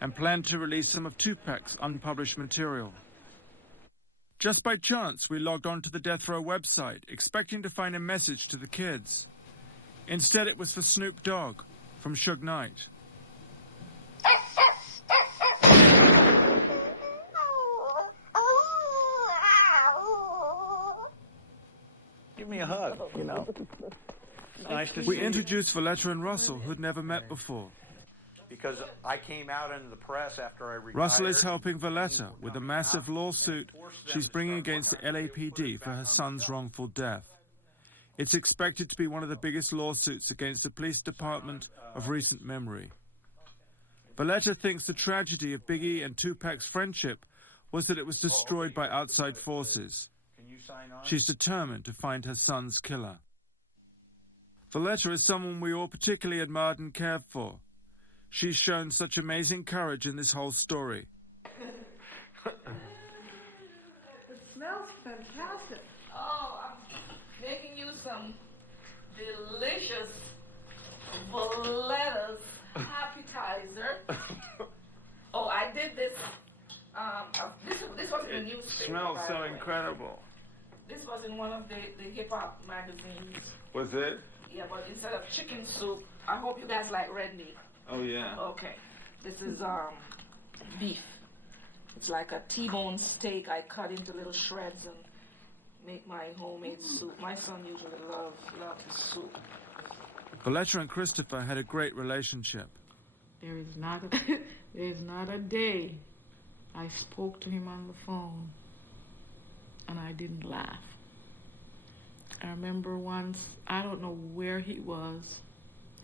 and plan to release some of Tupac's unpublished material. Just by chance, we logged onto the Death Row website, expecting to find a message to the kids. Instead, it was for Snoop Dogg from Suge Knight. Give me a hug, Nice to see We introduced Valletta and Russell, who'd never met before. Because I came out into the press after I retired. Russell is helping Valletta with a massive lawsuit she's bringing against the LAPD for her son's wrongful death. It's expected to be one of the biggest lawsuits against the police department of recent memory. Valletta thinks the tragedy of Biggie and Tupac's friendship was that it was destroyed by outside forces. She's determined to find her son's killer. Valletta is someone we all particularly admired and cared for. She's shown such amazing courage in this whole story. It smells fantastic. Oh, I'm making you some delicious Valletta's appetizer. Oh, I did this. This was in the newspaper. It smells so incredible. This was in one of the hip-hop magazines. Was it? Yeah, but instead of chicken soup, I hope you guys like red meat. Oh, yeah. Okay. This is beef. It's like a T-bone steak I cut into little shreds and make my homemade soup. My son usually loves the soup. Valletta and Christopher had a great relationship. There is not a day I spoke to him on the phone and I didn't laugh. I remember once, I don't know where he was,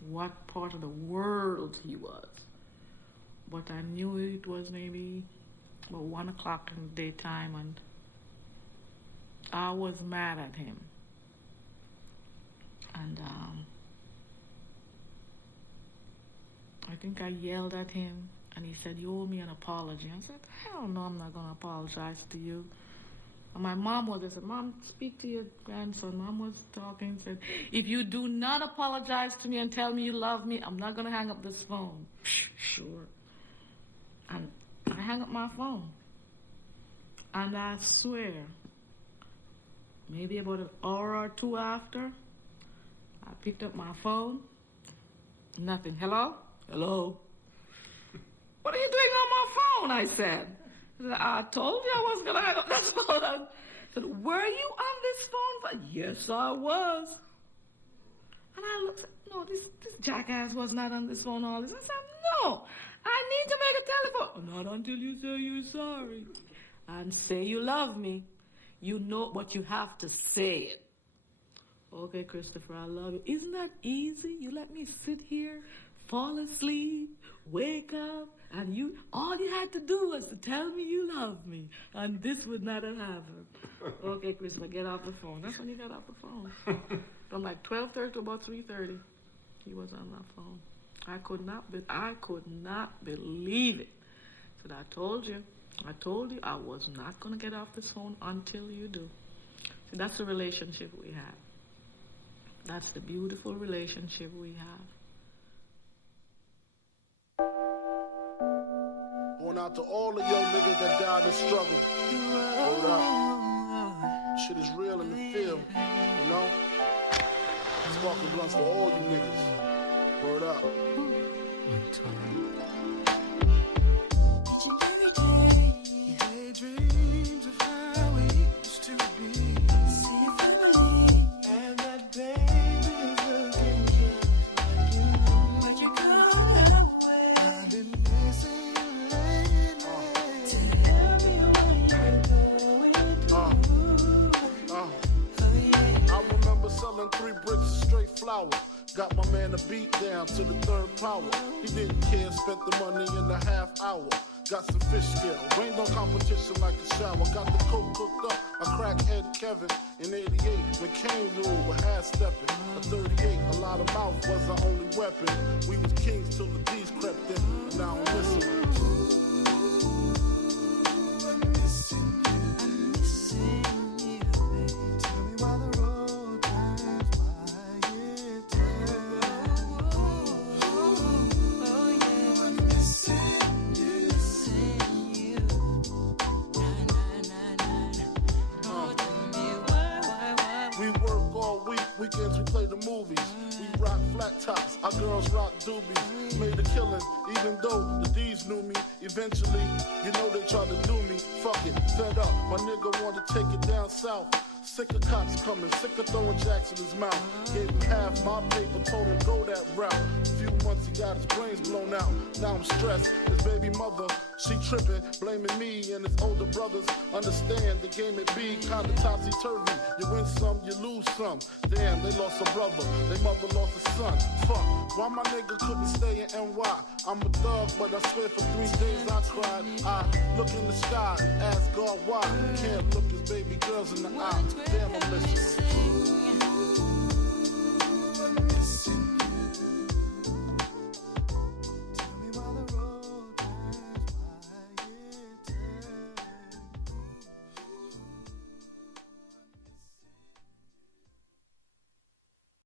what part of the world he was, but I knew it was maybe about 1 o'clock in the daytime, and I was mad at him. And I think I yelled at him, and he said, "You owe me an apology." I said, "Hell no, I'm not going to apologize to you." And my mom I said, "Mom, speak to your grandson." Mom was talking, said, "If you do not apologize to me and tell me you love me, I'm not going to hang up this phone." Sure. And I hung up my phone. And I swear, maybe about an hour or two after, I picked up my phone. Nothing. Hello? Hello? "What are you doing on my phone?" I said. "I told you I wasn't going to hang up this phone." I said, "Were you on this phone?" "Yes, I was." And I looked, no, this jackass was not on this phone all this. I said, "No, I need to make a telephone. Not until you say you're sorry. And say you love me. You know, but you have to say it. Okay, Christopher, I love you. Isn't that easy? You let me sit here, fall asleep, wake up, and all you had to do was to tell me you love me. And this would not have happened. Okay, Christopher, get off the phone. That's when he got off the phone. From like 12:30 to about 3:30, he was on that phone. I could not believe it. I said, I told you I was not going to get off this phone until you do. See, that's the relationship we have. That's the beautiful relationship we have. Going out to all the young niggas that died in struggle. Hold up. Shit is real in the field, you know? Sparking blunts for all you niggas. Word up. Daydreams of how we used to be. See your family, and that baby is looking just like you. But you're gone away. I've been missing you lately. Tell me what you're going through. I remember selling 3 bricks of straight flour. Got my man a beat down to the 3rd power. He didn't care, spent the money in a half hour. Got some fish scale, rained on competition like a shower. Got the coke cooked up, a crackhead Kevin. In 88, when Kane ruled with half stepping. A 38, a lot of mouth was our only weapon. We was kings till the D's crept in, and now I'm missing them. I'm missing you, baby. Tell me why the road turns, why it turns. Oh yeah, I'm missing you. We work all week, weekends we play the movies. We rock flat tops, our girls rock doobies. Made a killing, even though the D's knew me. Eventually, you know they tried to do me. Fuck it, fed up, my nigga wanted to take it down south. Sick of cops coming, sick of throwing jacks in his mouth. Gave him half my paper, told him go that route. Few months he got his brains blown out. Now I'm stressed, his baby mother, she tripping, blaming me and his older brothers. Understand the game it be kinda topsy-turvy. You win some, you lose some. Damn, they lost a brother, they mother lost a son. Fuck, why my nigga couldn't stay in NY? I'm a thug, but I swear for 3 days I cried. I look in the sky and ask God why. Can't look his baby girls in the eye. Damn, I'm missing.